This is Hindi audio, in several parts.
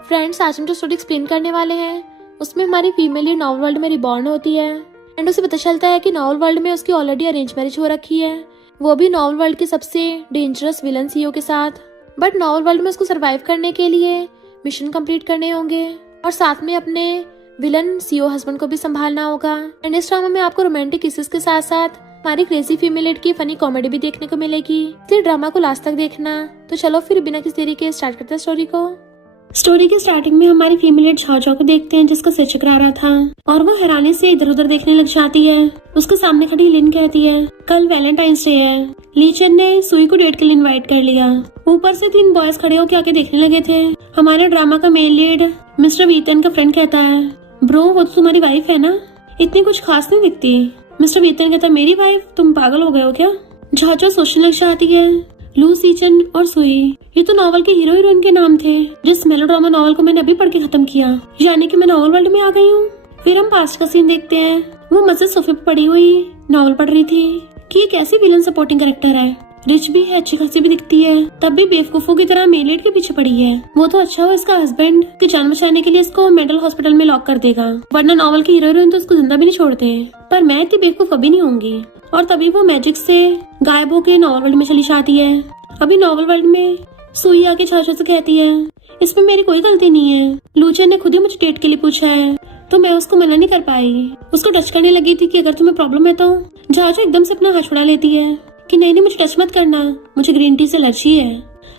फ्रेंड्स, आज हम जो स्टोरी एक्सप्लेन करने वाले हैं उसमें हमारी फीमेल लीड नॉवल वर्ल्ड में रिबॉर्न होती है एंड उसे पता चलता है कि नॉवल वर्ल्ड में उसकी ऑलरेडी अरेंज मैरिज हो रखी है, वो भी नॉवल वर्ल्ड के सबसे डेंजरस विलन सीईओ के साथ। बट नॉवल वर्ल्ड में उसको सरवाइव करने के लिए मिशन कंप्लीट करने होंगे और साथ में अपने विलन सीईओ हस्बैंड को भी संभालना होगा। एंड इस ड्रामा में आपको रोमांटिक किसेस के साथ साथ हमारी क्रेजी फीमेल लीड की फनी कॉमेडी भी देखने को मिलेगी, इसलिए ड्रामा को लास्ट तक देखना। तो चलो फिर बिना किसी देरी के स्टार्ट करते हैं स्टोरी को। स्टोरी के स्टार्टिंग में हमारी फीमेल लीड झाओ को देखते हैं जिसका सिर चकरा रहा था और वो हैरानी से इधर उधर देखने लग जाती है। उसके सामने खड़ी लिन कहती है कल वैलेंटाइंस डे है। लीचन ने सुई को डेट के लिए इनवाइट कर लिया। ऊपर से 3 बॉयज खड़े होकर आके देखने लगे थे। हमारे ड्रामा का मेन लीड मिस्टर वीतन का फ्रेंड कहता है ब्रो वो तो तुम्हारी वाइफ है ना, इतनी कुछ खास नहीं दिखती। मिस्टर वीतन कहता मेरी वाइफ, तुम पागल हो गए हो क्या। झाओ सोचने लग जाती है लू, सीचन और सुई ये तो नॉवल के हीरो हीरोइन के नाम थे जिस मेलोड्रामा नॉवल को मैंने अभी पढ़ के खत्म किया, यानी कि मैं नॉवल वर्ल्ड में आ गई हूँ। फिर हम पास्ट का सीन देखते हैं। वो मजे सोफे पे पड़ी हुई नॉवल पढ़ रही थी कि ये कैसी विलन सपोर्टिंग कैरेक्टर है, रिच भी है, अच्छी खासी भी दिखती है, तब भी बेवकूफों की तरह मेन लीड के पीछे पड़ी है। वो तो अच्छा हो इसका हस्बैंड की जान बचाने के लिए इसको मेंटल हॉस्पिटल में लॉक कर देगा, वरना नॉवल के हीरो हीरोइन तो उसको जिंदा भी नहीं छोड़ते। पर मैं इतनी बेवकूफ कभी नहीं होंगी। और तभी वो मैजिक से गायब होके नॉवल वर्ल्ड में चली जाती है। अभी नॉवल वर्ल्ड में सुई आके झाओ से कहती है इसमें मेरी कोई गलती नहीं है, लूचन ने खुद ही मुझे डेट के लिए पूछा है तो मैं उसको मना नहीं कर पाई। उसको टच करने लगी थी कि अगर तुम्हें प्रॉब्लम है तो। झाओ एकदम से अपना हाथ छुड़ा लेती है कि नहीं मुझे टच मत करना, मुझे ग्रीन टी से एलर्जी है।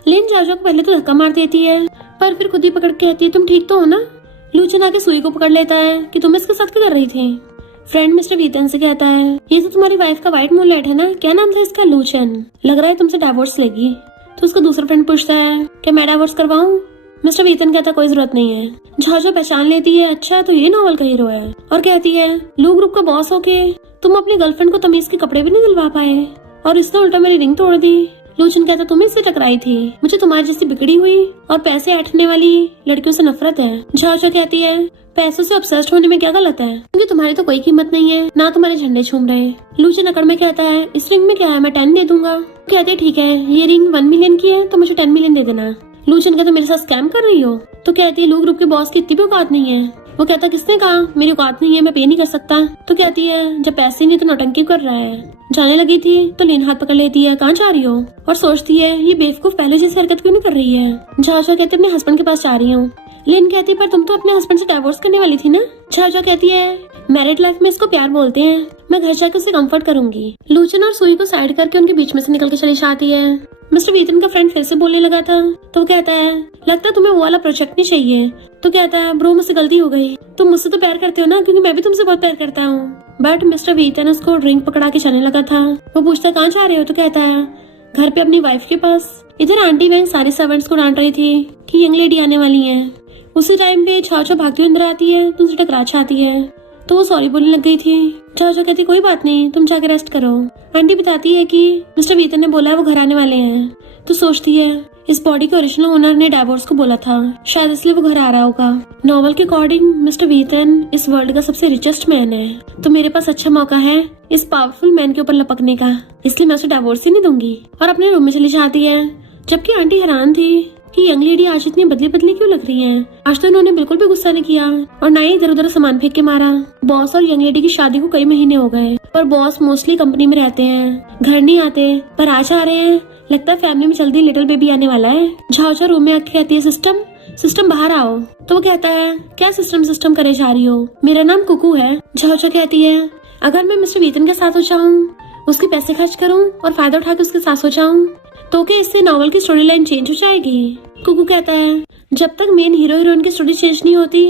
लिन झाओ को पहले तो धक्का मार देती है पर फिर खुद ही पकड़ के कहती है तुम ठीक तो हो ना। लूचन आके सुई को पकड़ लेता है कि तुम इसके साथ क्या कर रही थी। फ्रेंड मिस्टर वीतन से कहता है ये तो तुम्हारी वाइफ का व्हाइट मूनलाइट है ना, क्या नाम था इसका, लूचन, लग रहा है तुमसे डिवोर्स लेगी। तो उसका दूसरा फ्रेंड पूछता है क्या मैं डिवोर्स करवाऊं। मिस्टर वीतन कहता कोई जरूरत नहीं है। झाओ पहचान लेती है अच्छा तो ये नॉवल का हीरो है और कहती है लू ग्रुप का बॉस होके तुम अपनी गर्लफ्रेंड को तमीज के कपड़े भी नहीं दिलवा पाए और इसने उल्टा मेरी रिंग तोड़ दी। लूचन कहता तुम इससे टकराई थी, मुझे तुम्हारी जैसी बिगड़ी हुई और पैसे ऐंठने वाली लड़कियों से नफरत है। झाओ कहती है पैसों से ऑब्सेस्ड होने में क्या गलत है, क्योंकि तुम्हारी तो कोई कीमत नहीं है, ना तुम्हारे झंडे झूम रहे। लूचन अकड़ में कहता है इस रिंग में क्या है, मैं 10 दे दूंगा। कहते ठीक है ये रिंग 1 मिलियन की है तो मुझे 10 मिलियन दे देना। लूचन कहता मेरे साथ स्कैम कर रही हो। तो कहती है लू ग्रुप के बॉस की इतनी भी औकात नहीं है। वो कहता किसने कहा मेरी औकात नहीं है, मैं पे नहीं कर सकता। तो कहती है जब पैसे नहीं तो नौटंकी कर रहा है। जाने लगी थी तो लिन हाथ पकड़ लेती है कहाँ जा रही हो और सोचती है ये बेवकूफ पहले जैसी हरकत क्यों नहीं कर रही है। झाओ कहती अपने हस्बैंड के पास जा रही हूँ। लिन कहती पर तुम तो अपने हस्बैंड से डिवोर्स करने वाली थी ना। झाओ कहती है मैरिड लाइफ में इसको प्यार बोलते हैं, मैं घर जाकर उसे कंफर्ट करूंगी। लूचन और सुई को साइड करके उनके बीच में से निकल के चली जाती है। मिस्टर वीतन का फ्रेंड फिर से बोलने लगा था तो वो कहता है लगता है तुम्हें वो वाला प्रोजेक्ट नहीं चाहिए। तो कहता है ब्रो मुझसे गलती हो गई, तुम मुझसे तो प्यार करते हो ना, क्योंकि मैं भी तुमसे बहुत प्यार करता हूँ। बट मिस्टर वीतन उसको ड्रिंक पकड़ा के चलने लगा था। वो पूछता है कहाँ जा रहे हो। तो कहता है घर पे अपनी वाइफ के पास। इधर आंटी वैंग सारे सर्वेंट्स को डांट रही थी कि यंग लेडी आने वाली है। उसी टाइम पे झाओ भागती हुई अंदर आती है तो उसे टकरा जाती है तो वो सॉरी बोलने लग गई थी। झाओ कहती कोई बात नहीं तुम जाके रेस्ट करो। आंटी बताती है कि मिस्टर वीतन ने बोला है वो घर आने वाले हैं। तो सोचती है इस बॉडी के ओरिजिनल ओनर ने डिवोर्स को बोला था, शायद इसलिए वो घर आ रहा होगा। नॉवल के अकॉर्डिंग मिस्टर वीतन इस वर्ल्ड का सबसे रिचेस्ट मैन है, तो मेरे पास अच्छा मौका है इस पावरफुल मैन के ऊपर लपकने का, इसलिए मैं उसे डिवोर्स ही नहीं दूंगी। और अपने रूम में चली जाती है जबकि आंटी हैरान थी कि यंग लेडी आज इतनी बदली बदली क्यों लग रही है। आज तो इन्होंने बिल्कुल भी गुस्सा नहीं किया और ना ही इधर उधर सामान फेंक के मारा। बॉस और यंग लेडी की शादी को कई महीने हो गए पर बॉस मोस्टली कंपनी में रहते हैं, घर नहीं आते, पर आज आ रहे हैं। लगता है फैमिली में जल्दी लिटिल बेबी आने वाला है। झाओ रूम में आके कहती है सिस्टम बाहर आओ। तो वो कहता है क्या सिस्टम करे जा रही हो, मेरा नाम कुकू है। झाओ कहती है अगर मैं मिस्टर वीतन के साथ हो जाऊँ, उसके पैसे खर्च करूँ और फायदा उठा के उसके साथ हो जाऊँ तो क्या इससे नॉवल की स्टोरी लाइन चेंज हो जाएगी। कुकू कहता है जब तक मेन हीरो हीरोइन की स्टोरी चेंज नहीं होती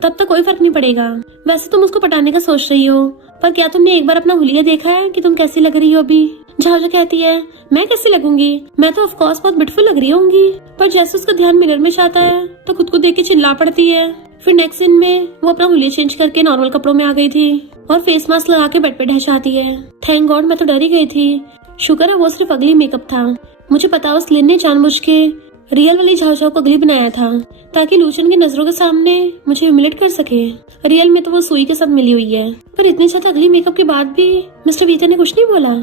तब तक कोई फर्क नहीं पड़ेगा। वैसे तुम उसको पटाने का सोच रही हो पर क्या तुमने एक बार अपना हुलिया देखा है कि तुम कैसी लग रही हो अभी। झाओ कहती है मैं कैसी लगूंगी, मैं तो ऑफकोर्स बहुत ब्यूटीफुल लग रही होंगी। पर जैसे उसका ध्यान मिरर में जाता है तो खुद को देख के चिल्ला पड़ती है। फिर नेक्स्ट सीन में वो अपना हुलिया चेंज करके नॉर्मल कपड़ों में आ गई थी और फेस मास्क लगा के बेड पे ढह जाती है। थैंक गॉड मैं तो डर ही गई थी, शुक्र है वो सिर्फ अगली मेकअप था। मुझे पता उस लिन ने जानबूझ के रियल वाली झाओ को अगली बनाया था ताकि लूचन की नजरों के सामने मुझे ह्यूमिलेट कर सके। रियल में तो वो सुई के साथ मिली हुई है। पर इतनी ज्यादा अगली मेकअप के बाद भी मिस्टर वीतन ने कुछ नहीं बोला।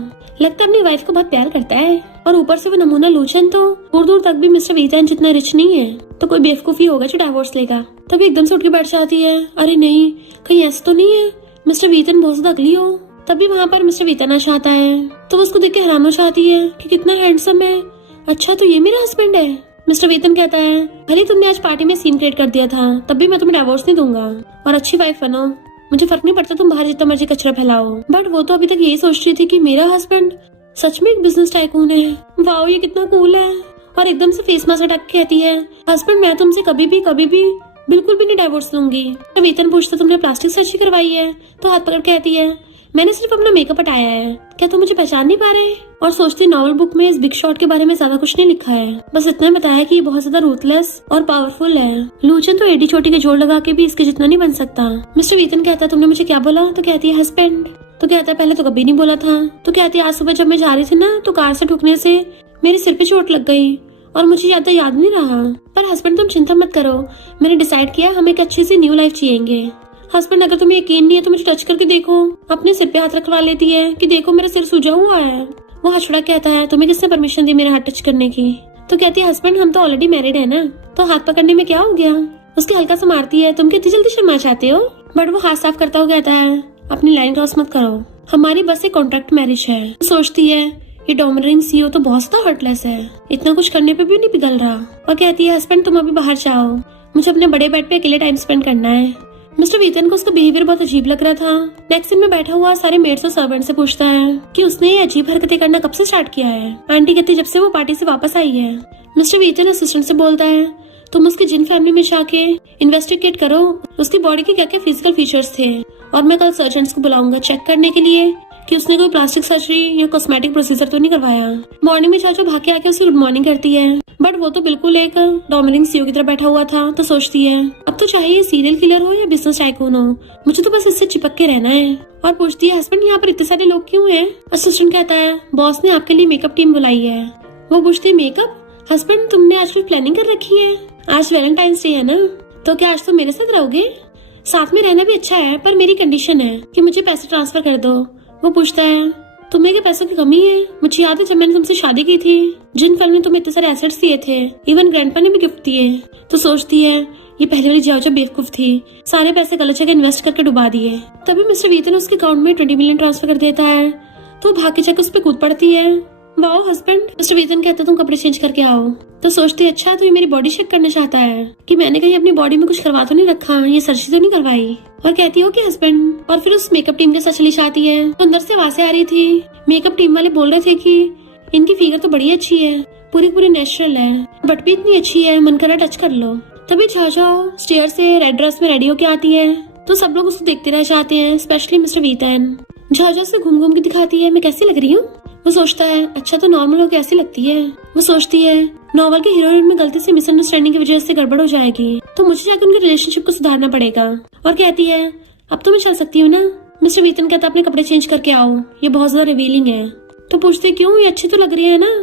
लगता है अपनी वाइफ को बहुत प्यार करता है। और ऊपर से वो नमूना लूचन तो दूर दूर तक भी मिस्टर वीतन जितना रिच नहीं है, तो कोई बेवकूफी होगा जो डिवोर्स लेगा। तभी एकदम से उठ के बैठ जाती है, अरे नहीं कहीं ऐसा तो नहीं है मिस्टर वीतन बहुत ज्यादा अगली हो। तभी वहाँ पर मिस्टर वीतन आ जाता है, तो वो उसको देख के हैरान हो जाती है कि कितना हैंडसम है, अच्छा तो ये मेरा हस्बैंड है। मिस्टर वीतन कहता है, भले तुमने आज पार्टी में सीन क्रिएट कर दिया था, तब भी मैं तुम्हें डिवोर्स नहीं दूंगा और अच्छी वाइफ बनो, मुझे फर्क नहीं पड़ता तुम बाहर जितना मर्जी कचरा फैलाओ। बट वो तो अभी तक यही सोच रही थी कि मेरा हस्बैंड सच में एक बिजनेस टाइकून है। वाओ ये कितना कूल है। और एकदम से फेस मास्क हटा के कहती है, हस्बैंड मैं तुमसे कभी भी बिल्कुल भी नहीं डिवोर्स लूंगी। वेतन पूछता तुमने प्लास्टिक सर्जरी करवाई है, तो हाथ पकड़ कहती है, मैंने सिर्फ अपना मेकअप हटाया है, क्या तुम मुझे पहचान नहीं पा रहे। और सोचती नॉवल बुक में इस बिग शॉट के बारे में ज्यादा कुछ नहीं लिखा है, बस इतना बताया कि ये बहुत ज्यादा रूथलेस और पावरफुल है। लूचन तो एडी छोटी के जोड़ लगा के भी इसके जितना नहीं बन सकता। मिस्टर वीतन कहता तुमने मुझे क्या बोला, तो कहती है हस्बैंड। तो कहता है पहले तो कभी नहीं बोला था। तो कहती है आज सुबह जब मैं जा रही थी ना, तो कार से ठुकने से मेरे सिर पे चोट लग गई और मुझे याद नहीं रहा। पर हस्बैंड तुम चिंता मत करो, मैंने डिसाइड किया हम एक अच्छी सी न्यू लाइफ जिएंगे। हस्बैंड अगर तुम्हें यकीन नहीं है तो मुझे टच करके देखो। अपने सिर पे हाथ रखवा लेती है कि देखो मेरा सिर सूजा हुआ है। वो हंसड़ा कहता है तुम्हें किसने परमिशन दी मेरा हाथ टच करने की। तो कहती है हस्बैंड हम तो ऑलरेडी मैरिड है ना, तो हाथ पकड़ने में क्या हो गया। उसके हल्का सा मारती है, तुम कितनी जल्दी शर्मा चाहते हो। बट वो हाथ साफ करता हुआ कहता है अपनी लाइन क्रॉस मत करो, हमारी बस एक कॉन्ट्रैक्ट मैरिज है। सोचती है ये डोमिनेटिंग सीईओ तो बहुत ज्यादा हर्टलेस है, इतना कुछ करने पे भी नहीं पिघल रहा। और कहती है हस्बैंड तुम अभी बाहर जाओ, मुझे अपने बड़े बेड पे अकेले टाइम स्पेंड करना है। मिस्टर वीतन को उसका बिहेवियर बहुत अजीब लग रहा था। नेक्स्ट सीन में बैठा हुआ सारे मेड्स और सर्वेंट से पूछता है कि उसने ये अजीब हरकतें करना कब से स्टार्ट किया है। आंटी कहती जब से वो पार्टी से वापस आई है। मिस्टर वीतन असिस्टेंट से बोलता है तुम उसकी जिन फैमिली में जाके इन्वेस्टिगेट करो, उसकी बॉडी के क्या क्या फिजिकल फीचर्स थे, और मैं कल सर्जन्स को बुलाऊंगा चेक करने के लिए कि उसने कोई प्लास्टिक सर्जरी या कॉस्मेटिक प्रोसीजर तो नहीं करवाया। मॉर्निंग में चाचू भाग के आके उसकी गुड मॉर्निंग करती है, बट वो तो बिल्कुल एक डोमिनेटिंग सीईओ की तरह बैठा हुआ था। तो सोचती है अब तो चाहे ये सीरियल किलर हो या बिजनेस टाइकून हो, मुझे तो बस इससे चिपक के रहना है। और पूछती है हस्बैंड यहाँ पर इतने सारे लोग क्यों हैं। असिस्टेंट कहता है बॉस ने आपके लिए मेकअप टीम बुलाई है। वो पूछती है मेकअप, हस्बैंड तुमने आज कुछ प्लानिंग कर रखी है, आज वैलेंटाइंस डे है ना, तो क्या आज तुम मेरे साथ रहोगे। साथ में रहना भी अच्छा है, पर मेरी कंडीशन है कि मुझे पैसे ट्रांसफर कर दो। वो पूछता है तुम्हें क्या पैसों की कमी है, मुझे याद है जब मैंने तुमसे शादी की थी जिन फल में तुम्हें इतने सारे एसेट्स दिए थे, इवन ग्रैंडपा ने भी गिफ्ट दिए। तो सोचती है ये पहले वाली जाओ जब बेवकूफ थी, सारे पैसे गलत जगह इन्वेस्ट करके डुबा दिए। तभी मिस्टर वीतन उसके अकाउंट में 20 मिलियन ट्रांसफर कर देता है, तो भाग के जाकर उस पर कूद पड़ती है। Wow husband. मिस्टर वीतन कहता है तुम कपड़े चेंज करके आओ। तो सोचती है अच्छा तो ये मेरी बॉडी चेक करना चाहता है कि मैंने कहीं अपनी बॉडी में कुछ करवा तो नहीं रखा, ये सर्जरी तो नहीं करवाई। और कहती है ओके हस्बैंड, और फिर उस मेकअप टीम के साथ चली जाती है। तो अंदर से आवाजें आ रही थी, मेकअप टीम वाले बोल रहे थे कि इनकी फिगर तो बड़ी अच्छी है, पूरी नेचुरल है, बट भी इतनी अच्छी है मन करा टच कर लो। तभी झाझाओ स्टेयर से रेड ड्रेस में रेडी होके आती है, तो सब लोग उसको देखते रह जाते हैं, स्पेशली मिस्टर वीतन। झाझा से घूम घूम के दिखाती है मैं कैसी लग रही हूँ। वो सोचता है अच्छा तो नॉर्मल हो कैसी लगती है। वो सोचती है नॉवल के हीरोइन में गलती से मिसअंडरस्टैंडिंग की वजह से गड़बड़ हो जाएगी, तो मुझे जाकर उनके रिलेशनशिप को सुधारना पड़ेगा। और कहती है अब तो मैं चल सकती हूँ ना। मिस्टर वीतन कहता अपने कपड़े चेंज करके आओ, ये बहुत ज्यादा रिवीलिंग है। तो पूछते क्यों, ये अच्छी तो लग रही है ना।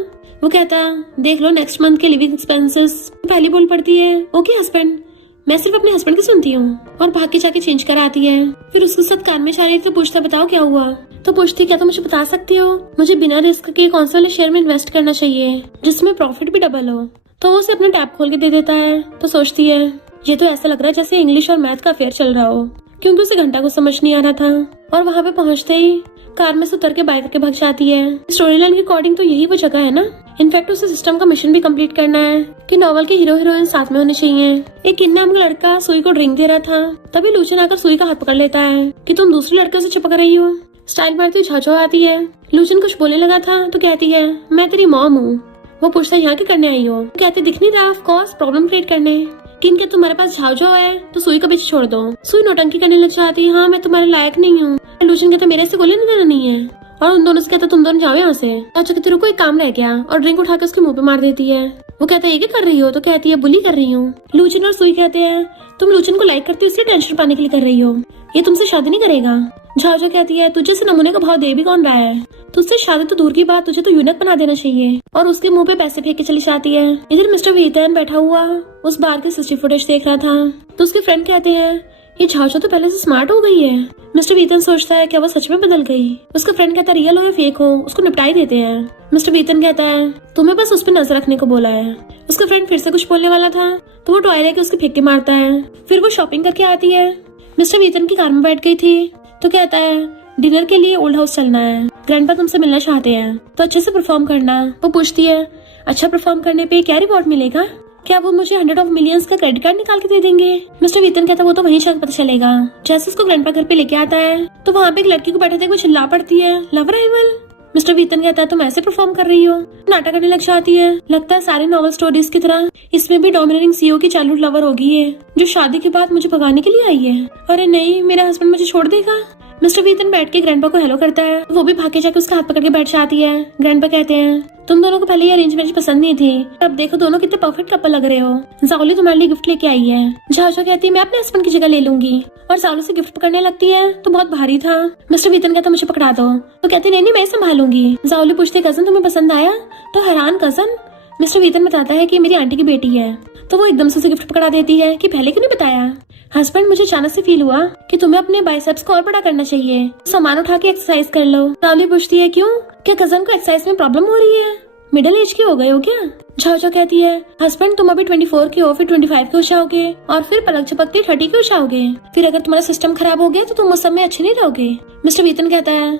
वो कहता देख लो नेक्स्ट मंथ के लिविंग एक्सपेंसेस। पहली बोल पड़ती है ओके हस्बैंड, मैं सिर्फ अपने हस्बैंड की सुनती हूँ, और भाग के जाके चेंज कर आती है। फिर उसके साथ कार में जा रही तो पूछता बताओ क्या हुआ। तो पूछती क्या तुम मुझे बता सकती हो, मुझे बिना रिस्क के कौन से वाले शेयर में इन्वेस्ट करना चाहिए जिसमें प्रॉफिट भी डबल हो। तो वो उसे अपना टैब खोल के दे देता है। तो सोचती है ये तो ऐसा लग रहा है जैसे इंग्लिश और मैथ का अफेयर चल रहा हो, क्योंकि उसे घंटा को समझ नहीं आ रहा था। और वहाँ पे पहुँचते ही कार में से उतर के बाइक करके भाग जाती है। स्टोरी लाइन के अकॉर्डिंग तो यही वो जगह है ना। इनफैक्ट उसे सिस्टम का मिशन भी कंप्लीट करना है कि नॉवल के हीरो हीरोइन साथ में होने चाहिए। एक किन नाम का लड़का सुई को ड्रिंक दे रहा था, तभी लूचन आकर सुई का हाथ पकड़ लेता है कि तुम दूसरे लड़के से चिपक रही हो। स्टाइल मारती हुई झाझो आती है। लूचन कुछ बोलने लगा था तो कहती है मैं तेरी मॉम हूँ। वो पूछता है यहाँ क्या करने आई हो। कहते दिख नहीं रहा, ऑफ कोर्स प्रॉब्लम क्रिएट करने। किन के तुम्हारे पास झाझो है तो सुई का पीछे छोड़ दो। सुई नौटंकी करने लग जाती है, हाँ मैं तुम्हारे लायक नहीं हूँ। लूचन कहता मेरे से गोली नहीं नहीं है, और उन दोनों से कहता तुम दोनों जाओ यहाँ से। अच्छा कहते रुको एक काम रह गया, और ड्रिंक उठाकर उसके मुंह पे मार देती है। वो कहता है ये क्या कर रही हो। तो कहती है बुली कर रही हूँ। लूचन और सुई कहते हैं तुम लूचन को लाइक करती हो इसलिए टेंशन पाने के लिए कर रही हो, ये तुमसे शादी नहीं करेगा। झाझा कहती है तुझे से नमूने का भाव दे भी कौन रहा है, तुझसे शादी तो दूर की बात तुझे तो यूनक बना देना चाहिए। और उसके मुंह पे पैसे फेंक के चली जाती है। इधर मिस्टर वीतन बैठा हुआ उस बार की 60 फुटेज देख रहा था, तो उसके फ्रेंड कहते हैं ये झाओ तो पहले से स्मार्ट हो गई है। मिस्टर वीतन सोचता है क्या वो सच में बदल गई। उसका फ्रेंड कहता है रियल हो या फेक हो उसको निपटाई देते हैं। मिस्टर वीतन कहता है तुम्हें बस उस पर नजर रखने को बोला है। उसका फ्रेंड फिर से कुछ बोलने वाला था तो वो टॉय लेके उसके फेंक के मारता है। फिर वो शॉपिंग करके आती है। मिस्टर वीतन की कार में बैठ गई थी तो कहता है डिनर के लिए ओल्ड हाउस चलना है, ग्रैंडपा तुमसे मिलना चाहते हैं तो अच्छे से परफॉर्म करना। वो पूछती है अच्छा परफॉर्म करने पे क्या रिवॉर्ड मिलेगा, क्या वो मुझे 100 ऑफ मिलियंस का क्रेडिट कार्ड निकाल के दे देंगे। मिस्टर वीतन कहता है वो तो वहीं शायद पता चलेगा। जैसे उसको ग्रैंडपा घर पे लेके आता है तो वहाँ पे एक लड़की को बैठे थे वो चिल्ला पड़ती है लव राइवल। मिस्टर वीतन कहता है तुम ऐसे परफॉर्म कर रही हो, नाटक करने लग जाती है। लगता है सारे नॉवल स्टोरीज की तरह इसमें भी डोमिनेटिंग सीईओ की चाइल्डहुड लवर होगी है जो शादी के बाद मुझे भगाने के लिए आई है। अरे नहीं, मेरा हस्बैंड मुझे छोड़ देगा। मिस्टर वीतन बैठ के ग्रैंडपा को हेलो करता है, वो भी भाग के जाके उसका हाथ पकड़ के बैठ जाती है। ग्रैंडपा कहते हैं तुम दोनों को पहले ये अरेंज मैरिज पसंद नहीं थी, अब देखो दोनों कितने परफेक्ट कपल लग रहे हो। जाओली तुम्हारे लिए गिफ्ट लेके आई है। झाओ कहती है मैं अपने हस्बैंड की जगह ले लूंगी और जाओली से गिफ्ट पकड़ने लगती है तो बहुत भारी था। मिस्टर वीतन कहता मुझे पकड़ा दो तो कहते नहीं मैं संभालूंगी। जाओली पूछते कजन तुम्हें पसंद आया, तो हैरान कजन। मिस्टर वीतन बताता है कि मेरी आंटी की बेटी है तो वो एकदम से उसे गिफ्ट पकड़ा देती है कि पहले क्यों नहीं बताया। हस्बैंड मुझे अचानक से फील हुआ कि तुम्हें अपने बाइसेप्स को और बड़ा करना चाहिए, सामान उठा के एक्सरसाइज कर लो। जाओली पूछती है क्यों, क्या कजन को एक्सरसाइज में प्रॉब्लम हो रही है, मिडिल एज की हो गए हो क्या। झाओ कहती है हस्बैंड तुम अभी 24 के हो, फिर 25 के हो जाओगे और फिर पलक झपकते 30 के हो जाओगे। फिर अगर तुम्हारा सिस्टम खराब हो गया तो तुम उस समय अच्छे नहीं रहोगे। मिस्टर वीतन कहता है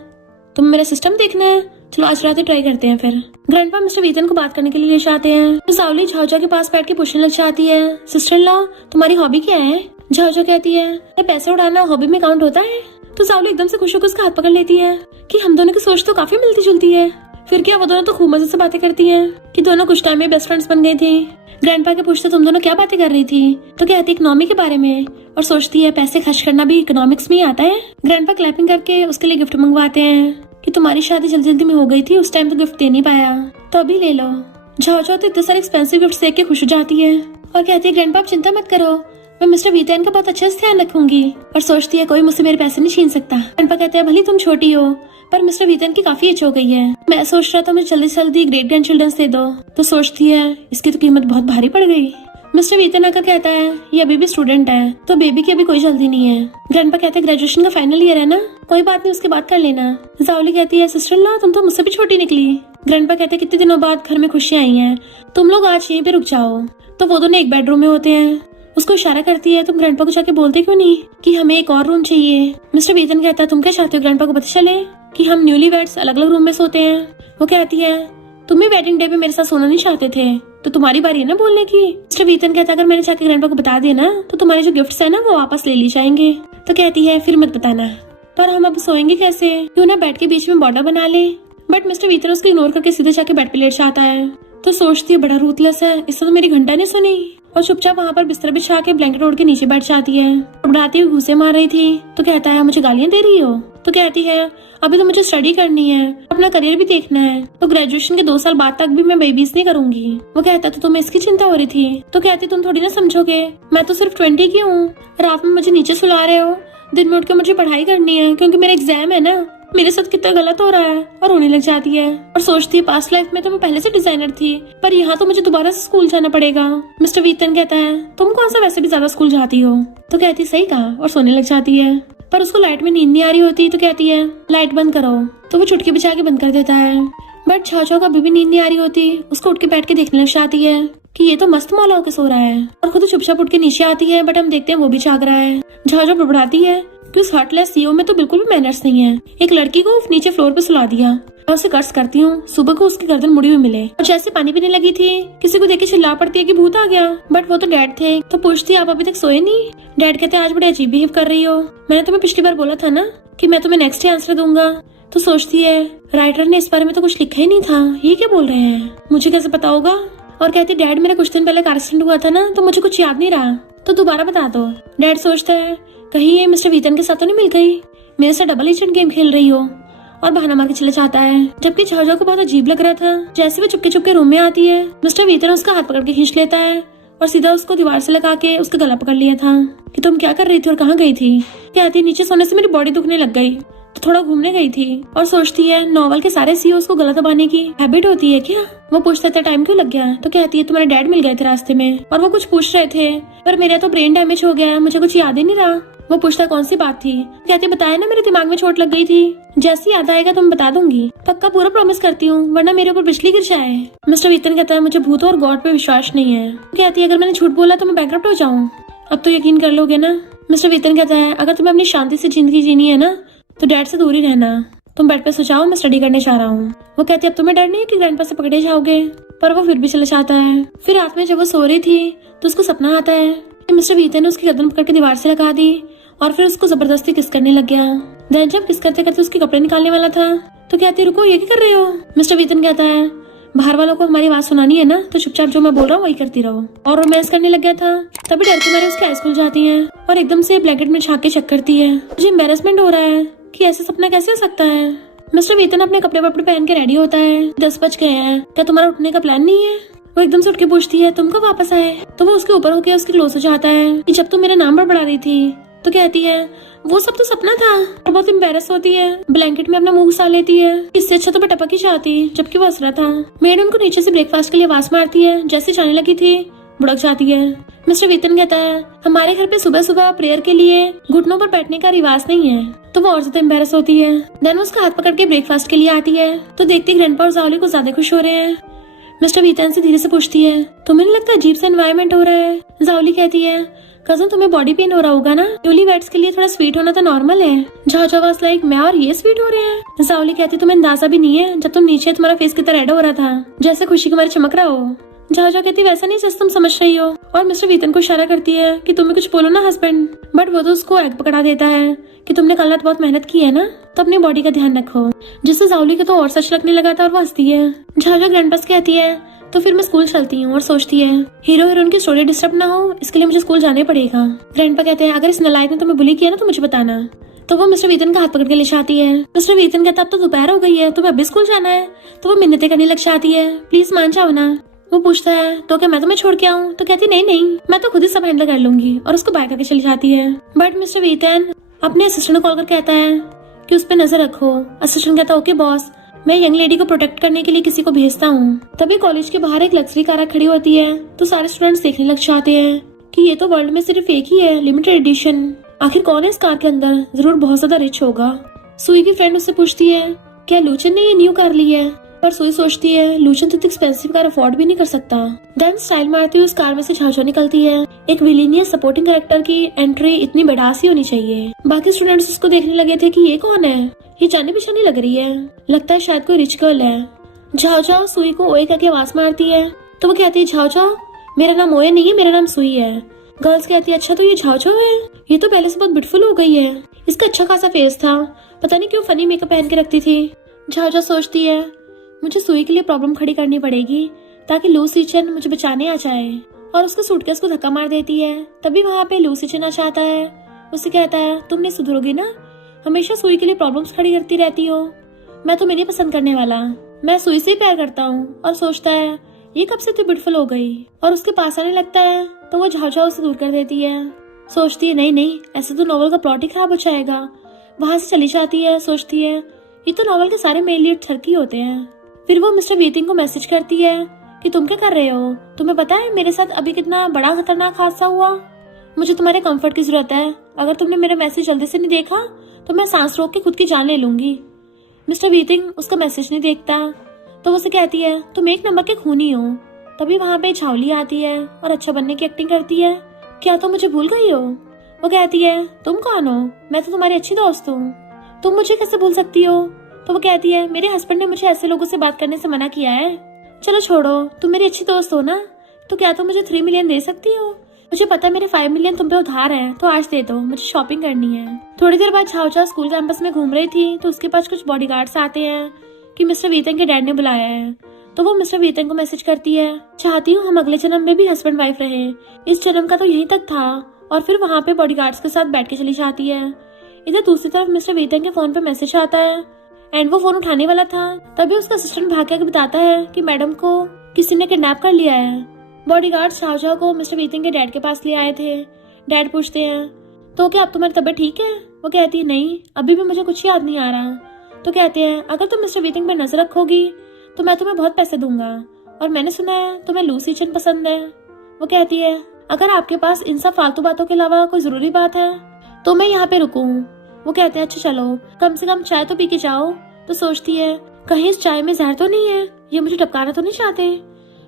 तुम मेरा सिस्टम देखना है, चलो आज रात ही ट्राई करते हैं। फिर ग्रैंडपा मिस्टर वीतन को बात करने के लिए ले जाते हैं तो जाओली झाओ के पास बैठ के पूछने लग जाती है सिस्टर इन लॉ तुम्हारी हॉबी क्या है। झाओ कहती है ये पैसे उड़ाना हॉबी में काउंट होता है। तो जाओली एकदम से खुश होकर उसका हाथ पकड़ लेती है कि हम दोनों की सोच तो काफी मिलती जुलती है। फिर क्या वो दोनों तो खूब मजे से बातें करती हैं कि दोनों कुछ टाइम में बेस्ट फ्रेंड्स बन गई थी। ग्रैंडपा के पूछते तुम दोनों क्या बातें कर रही थी, तो कहती इकोनॉमी के बारे में और सोचती है पैसे खर्च करना भी इकोनॉमिक्स में ही आता है। ग्रैंडपा क्लैपिंग करके उसके लिए गिफ्ट मंगवाते हैं कि तुम्हारी शादी जल्दी जल्दी में हो गई थी, उस टाइम तो गिफ्ट दे नहीं पाया तो अभी ले लो। झाओ तो इतने सारे एक्सपेंसिव गिफ्ट देख के खुश हो जाती है और कहती है ग्रैंडपा आप चिंता मत करो, मैं मिस्टर वीतन का बहुत अच्छे से ध्यान रखूंगी। और सोचती है कोई मुझसे मेरे पैसे नहीं छीन सकता। ग्रैंडपा कहते हैं भले तुम छोटी हो पर मिस्टर वीतन की काफी एज हो गई है, मैं सोच रहा था मुझे जल्दी से जल्दी ग्रेट ग्रैंड चिल्ड्रंस दे दो। तो सोचती है इसकी तो कीमत बहुत भारी पड़ गई। मिस्टर वीतन आकर कहता है ये अभी भी स्टूडेंट है तो बेबी की अभी कोई जल्दी नहीं है। ग्रैंडपा कहते हैं ग्रेजुएशन का फाइनल ईयर है ना, कोई बात नहीं उसके बाद कर लेना। जाओली कहती है सिस्टर इन लॉ तुम तो मुझसे भी छोटी निकली। ग्रैंडपा कहते हैं कितने दिनों बाद घर में खुशियां आई हैं, तुम लोग आज यहीं पे रुक जाओ। तो वो दोनों एक बेडरूम में होते हैं, उसको इशारा करती है तुम ग्रैंडपा को जाके बोलते क्यों नहीं कि हमें एक और रूम चाहिए। मिस्टर वीतन कहता है तुम क्या चाहते हो ग्रैंडपा को पता चले कि हम न्यूली वेड्स अलग अलग रूम में सोते हैं। वो कहती है तुम भी वेडिंग डे पे मेरे साथ सोना नहीं चाहते थे तो तुम्हारी बारी है ना बोलने की। मिस्टर वीतन कहता है अगर मैंने जाके ग्रैंडपा को बता दिया ना तो तुम्हारे जो गिफ्ट्स है ना वो वापस ले ली जाएंगे। तो कहती है फिर मत बताना, पर हम अब सोएंगे कैसे, क्यों ना बेड के बीच में बॉर्डर बना ले। बट मिस्टर वीतन उसको इग्नोर करके सीधे जाके बेड पे लेट जाता है। तो सोचती है बड़ा रूथलेस है, इससे तो मेरी घंटा नहीं सुनी और चुपचाप वहाँ पर बिस्तर बिछा के ब्लैंकेट ओढ़ के नीचे बैठ जाती है। घबराती हुई घूंसे मार रही थी तो कहता है मुझे गालियां दे रही हो। तो कहती है अभी तो मुझे स्टडी करनी है, अपना करियर भी देखना है, तो ग्रेजुएशन के 2 साल बाद तक भी मैं बेबीज नहीं करूंगी। वो कहता तो तुम्हें इसकी चिंता हो रही थी। तो कहती तुम थोड़ी ना समझोगे, मैं तो सिर्फ 20 की हूँ, रात में मुझे नीचे सुला रहे हो, दिन में उठ के मुझे पढ़ाई करनी है क्योंकि मेरा एग्जाम है ना। मेरे साथ कितना गलत हो रहा है और रोने लग जाती है और सोचती है पास्ट लाइफ में तो मैं पहले से डिजाइनर थी पर यहाँ तो मुझे दोबारा से स्कूल जाना पड़ेगा। मिस्टर वीतन कहता है तुम कौन सा वैसे भी ज्यादा स्कूल जाती हो। तो कहती सही कहा और सोने लग जाती है। पर उसको लाइट में नींद नहीं आ रही होती तो कहती है लाइट बंद करो। तो वो चुटकी बजा के बंद कर देता है। बट झाओ को अभी भी नींद नहीं आ रही होती, उसको उठ के बैठ के देखने लग जाती है कि ये तो मस्त मौला होकर सो रहा है और खुद चुपचाप उठ के नीचे आती है। बट हम देखते हैं वो भी जाग रहा है। झाओ बड़बड़ाती है कि उस हार्टलेस सीईओ में तो बिल्कुल भी मैनर्स नहीं है, एक लड़की को नीचे फ्लोर पे सुला दिया। मैं उसे कर्ज करती हूँ सुबह को उसकी गर्दन मुड़ी हुई मिले और जैसे पानी पीने लगी थी किसी को देख के चिल्ला पड़ती है कि भूत आ गया। बट वो तो डैड थे। तो पूछती है आप अभी तक सोए नहीं। डैड कहते हैं आज बड़े अजीब बिहेव कर रही हो, मैंने तुम्हें पिछली बार बोला था ना कि मैं तुम्हें नेक्स्ट ही आंसर दूंगा। तो सोचती है राइटर ने इस बारे में तो कुछ लिखा ही नहीं था, ये क्या बोल रहे हैं, मुझे कैसे पता होगा। और कहती डैड मेरा कुछ दिन पहले कार एक्सीडेंट हुआ था ना तो मुझे कुछ याद नहीं रहा, तो दोबारा बता दो। डैड सोचता है कहीं ये मिस्टर वीतन के साथ तो नहीं मिल गई, मेरे साथ डबल एजेंट गेम खेल रही हो, और बहाना मार के चले जाता है। जबकि झाओ को बहुत अजीब लग रहा था। जैसे वो चुपके चुपके रूम में आती है मिस्टर वीतन उसका हाथ पकड़ के खींच लेता है और सीधा उसको दीवार से लगा के उसका गला पकड़ लिया था कि तुम क्या कर रही थी और कहाँ गई थी। कहती नीचे सोने से मेरी बॉडी दुखने लग गई तो थोड़ा घूमने गई थी। और सोचती है नॉवल के सारे सीईओ को गला दबाने की हैबिट होती है क्या। वो पूछता था टाइम क्यों लग गया। तो कहती है तुम्हारे डैड मिल गए थे रास्ते में और वो कुछ पूछ रहे थे पर मेरा तो ब्रेन डैमेज हो गया, मुझे कुछ याद ही नहीं रहा। वो पूछता कौन सी बात थी। कहती बताया ना मेरे दिमाग में चोट लग गई थी, जैसे याद आएगा तो मैं बता दूंगी, पक्का पूरा प्रॉमिस करती हूँ, वरना मेरे ऊपर बिजली गिर जाए। मिस्टर ईथन कहता है मुझे भूतों और गॉड पे विश्वास नहीं है। कहती है अगर मैंने झूठ बोला तो मैं बैंकरप्ट हो जाऊँ, अब तो यकीन कर लोगे ना। मिस्टर ईथन कहता है अगर तुम्हें अपनी शांति से जिंदगी जीनी है ना तो डैड से दूर ही रहना, तुम बेड पे सो जाओ, मैं स्टडी करने जा रहा हूँ। वो कहती है अब तुम्हें डर नहीं है कि ग्रैंडपा से पकड़े जाओगे, पर वो फिर भी चले जाता है। फिर रात में जब वो सो रही थी तो उसको सपना आता है कि मिस्टर ईथन ने उसकी गर्दन पकड़ के दीवार से लगा दी और फिर उसको जबरदस्ती किस करने लग गया। देन जब किस करते करते उसके कपड़े निकालने वाला था तो कहती रुको ये क्या कर रहे हो। मिस्टर ईथन कहता है बाहर वालों को हमारी आवाज सुनानी है ना तो चुपचाप जो मैं बोल रहा हूँ वही करती रहो, और रोमांस करने लग गया था। तभी डर के मारे उसकी आइज खुल जाती है और एकदम से ब्लैंकेट में झांक के चेक करती है। मुझे एम्बेरसमेंट हो रहा है कि ऐसा सपना कैसे हो सकता है। मिस्टर ईथन अपने कपड़े वपड़े पहन के रेडी होता है। 10 बज गए हैं, क्या तुम्हारा उठने का प्लान नहीं है। वो एकदम से उठ के पूछती है तुम कब वापस आए। तो वो उसके ऊपर होकर उसके क्लोज हो जाता है कि जब तुम मेरा नाम बड़बड़ा रही थी। तो कहती है वो सब तो सपना था, और बहुत एम्बेरस होती है, ब्लैंकेट में अपना मुंह घुसा लेती है। इससे अच्छा तो मैं टपक ही जाती, जबकि वो हंस रहा था। मेड उनको नीचे से ब्रेकफास्ट के लिए आवाज मारती है, जैसे जाने लगी थी बुड़क जाती है। मिस्टर ईथन कहता है हमारे घर पे सुबह सुबह प्रेयर के लिए घुटनों पर बैठने का रिवाज नहीं है। तो वो और ज्यादा एम्बेरस होती है। देन उसका हाथ पकड़ के ब्रेकफास्ट के लिए आती है तो देखती ग्रैंडपा और जाओली को ज्यादा खुश हो रहे हैं। मिस्टर ईथन से धीरे से पूछती है तुम्हें नहीं लगता अजीब सा एनवायरनमेंट हो रहा है। जाओली कहती है कजन तुम्हें बॉडी पेन हो रहा होगा ना, न्यूली वेड्स के लिए थोड़ा स्वीट होना तो नॉर्मल है। झाओ वाज लाइक मैं और ये स्वीट हो रहे हैं। जाओली कहती तुम्हें अंदाजा भी नहीं है, जब तुम नीचे तुम्हारा फेस कितना रेड हो रहा था, जैसे खुशी के मारे चमक रहा हो। झाओ कहती वैसा नहीं जैसे तुम समझ रही हो, और मिस्टर ईथन को इशारा करती है कि तुम्हें कुछ बोलो ना हस्बैंड। बट वो तो उसको एग पकड़ा देता है कि तुमने कल रात बहुत मेहनत की है ना, तो अपनी बॉडी का ध्यान रखो, जिससे जाओली को तो और सच लगने लगा था और वो हंसती है। झाओ ग्रैंडपास कहती है तो फिर मैं स्कूल चलती हूँ, और सोचती है हीरो हीरोइन की स्टोरी डिस्टर्ब ना हो इसके लिए मुझे स्कूल जाने पड़ेगा। ग्रैंडपा कहते हैं अगर इस नालायक ने तुम्हें बुली किया ना तो मुझे बताना। तो वो मिस्टर ईथन का हाथ पकड़ के ले जाती है। मिस्टर ईथन कहता अब तो दोपहर हो गई है, तुम्हें अभी स्कूल जाना है। तो वो मिन्नतें करने लग जाती है प्लीज मान जाओ ना। वो पूछता है तो क्या मैं तुम्हें छोड़ के आऊँ। तो कहती नहीं नहीं मैं तो खुद ही सब हैंडल कर लूंगी, और उसको बाय करके चली जाती है। बट मिस्टर ईथन अपने असिस्टेंट को कॉल कर कहता है कि उस पर नजर रखो। असिस्टेंट कहता ओके बॉस, मैं यंग लेडी को प्रोटेक्ट करने के लिए किसी को भेजता हूँ। तभी कॉलेज के बाहर एक लग्जरी कार खड़ी होती है तो सारे स्टूडेंट्स देखने लग जाते हैं कि ये तो वर्ल्ड में सिर्फ एक ही है, लिमिटेड एडिशन। आखिर कौन है इस कार के अंदर, जरूर बहुत ज्यादा रिच होगा। सुई की फ्रेंड उससे पूछती है क्या लूचन ने ये न्यू कार ली है, पर सुई सोचती है लूचन तो एक्सपेंसिव कार अफोर्ड भी नहीं कर सकता। देन स्टाइल मारती हुई उस कार में से झांझो निकलती है। एक विलीनियस सपोर्टिंग कैरेक्टर की एंट्री इतनी बड़ासी होनी चाहिए। बाकी स्टूडेंट्स उसको देखने लगे थे कि ये कौन है, ये जाने पहचाने लग रही है, लगता है शायद कोई रिच गर्ल है। झाओ सुई को ओए करके आवाज मारती है तो वो कहती है झाओ मेरा नाम ओए नहीं है, मेरा नाम सुई है। गर्ल्स कहती है अच्छा तो ये झाओ है, ये तो पहले से बहुत ब्यूटीफुल हो गई है, इसका अच्छा खासा फेस था, पता नहीं क्यों फनी मेकअप पहन के रखती थी। झाओ सोचती है मुझे सुई के लिए प्रॉब्लम खड़ी करनी पड़ेगी ताकि लू सीचन मुझे बचाने आ जाए, और उसका सूटकेस को धक्का मार देती है। तभी वहाँ पे लू सीचन आ जाता है। उसे कहता है तुम नहीं सुधरोगी ना, हमेशा सुई के लिए प्रॉब्लम्स खड़ी करती रहती हो, मैं तुम्हें नहीं पसंद करने वाला, मैं सुई से ही प्यार करता हूँ। और सोचता है ये कब से इतनी ब्यूटीफुल हो गई, और उसके पास आने लगता है तो वो झाओ उसे दूर कर देती है। सोचती है नहीं नहीं ऐसे तो नॉवल का प्लॉट ही खराब हो जाएगा। वहां से चली जाती है। सोचती है ये तो नॉवल के सारे मेन लीड ठरकी होते हैं। फिर वो मिस्टर ईथन को मैसेज करती है कि तुम क्या कर रहे हो, तुम्हें पता है मेरे साथ अभी कितना बड़ा खतरनाक हादसा हुआ, मुझे तुम्हारे कंफर्ट की जरूरत है, अगर तुमने मेरा मैसेज जल्दी से नहीं देखा तो मैं सांस रोक के खुद की जान ले लूंगी। मिस्टर ईथन उसका मैसेज नहीं देखता तो वो उसे कहती है तुम एक नंबर के खूनी हो। तभी वहाँ पे झाओली आती है और अच्छा बनने की एक्टिंग करती है, क्या तुम मुझे भूल गई हो। वो कहती है तुम कौन हो, मैं तो तुम्हारी अच्छी दोस्त हूँ, तुम मुझे कैसे भूल सकती हो। तो वो कहती है मेरे हस्बैंड ने मुझे ऐसे लोगों से बात करने से मना किया है। चलो छोड़ो, तुम मेरी अच्छी दोस्त हो ना, तो क्या तुम मुझे 3 मिलियन दे सकती हो। मुझे पता है मेरे 5 मिलियन तुम पे उधार है, तो आज दे दो, मुझे शॉपिंग करनी है। थोड़ी देर बाद झाओ स्कूल कैंपस में घूम रही थी तो उसके पास कुछ बॉडीगार्ड्स आते हैं कि मिस्टर ईथन के डैड ने बुलाया है। तो वो मिस्टर ईथन को मैसेज करती है चाहती हूँ हम अगले जन्म में भी हस्बैंड वाइफ रहे, इस जन्म का तो यहीं तक था। और फिर वहाँ पे बॉडीगार्ड्स के साथ बैठ के चली जाती है। इधर दूसरी तरफ मिस्टर ईथन के फोन पे मैसेज आता है एंड वो फोन उठाने वाला था तभी उसका असिस्टेंट भाग के बताता है कि मैडम को किसी ने किडनैप कर लिया है। बॉडीगार्ड झाओ को मिस्टर ईथन के डैड के पास ले आए थे। डैड पूछते हैं तो क्या अब तुम्हारी तबीयत ठीक है। वो कहती है नहीं, अभी भी मुझे कुछ याद नहीं आ रहा। तो कहते हैं अगर तुम मिस्टर ईथन पे नजर रखोगी तो मैं तुम्हें बहुत पैसे दूंगा, और मैंने सुना है तुम्हें लू सीचन पसंद है। वो कहती है अगर आपके पास इन सब फालतू बातों के अलावा कोई जरूरी बात है तो मैं यहाँ पे रुकूं। वो कहते हैं अच्छा चलो, कम से कम चाय तो पी के जाओ। तो सोचती है कहीं इस चाय में जहर तो नहीं है, ये मुझे टपकाना तो नहीं चाहते।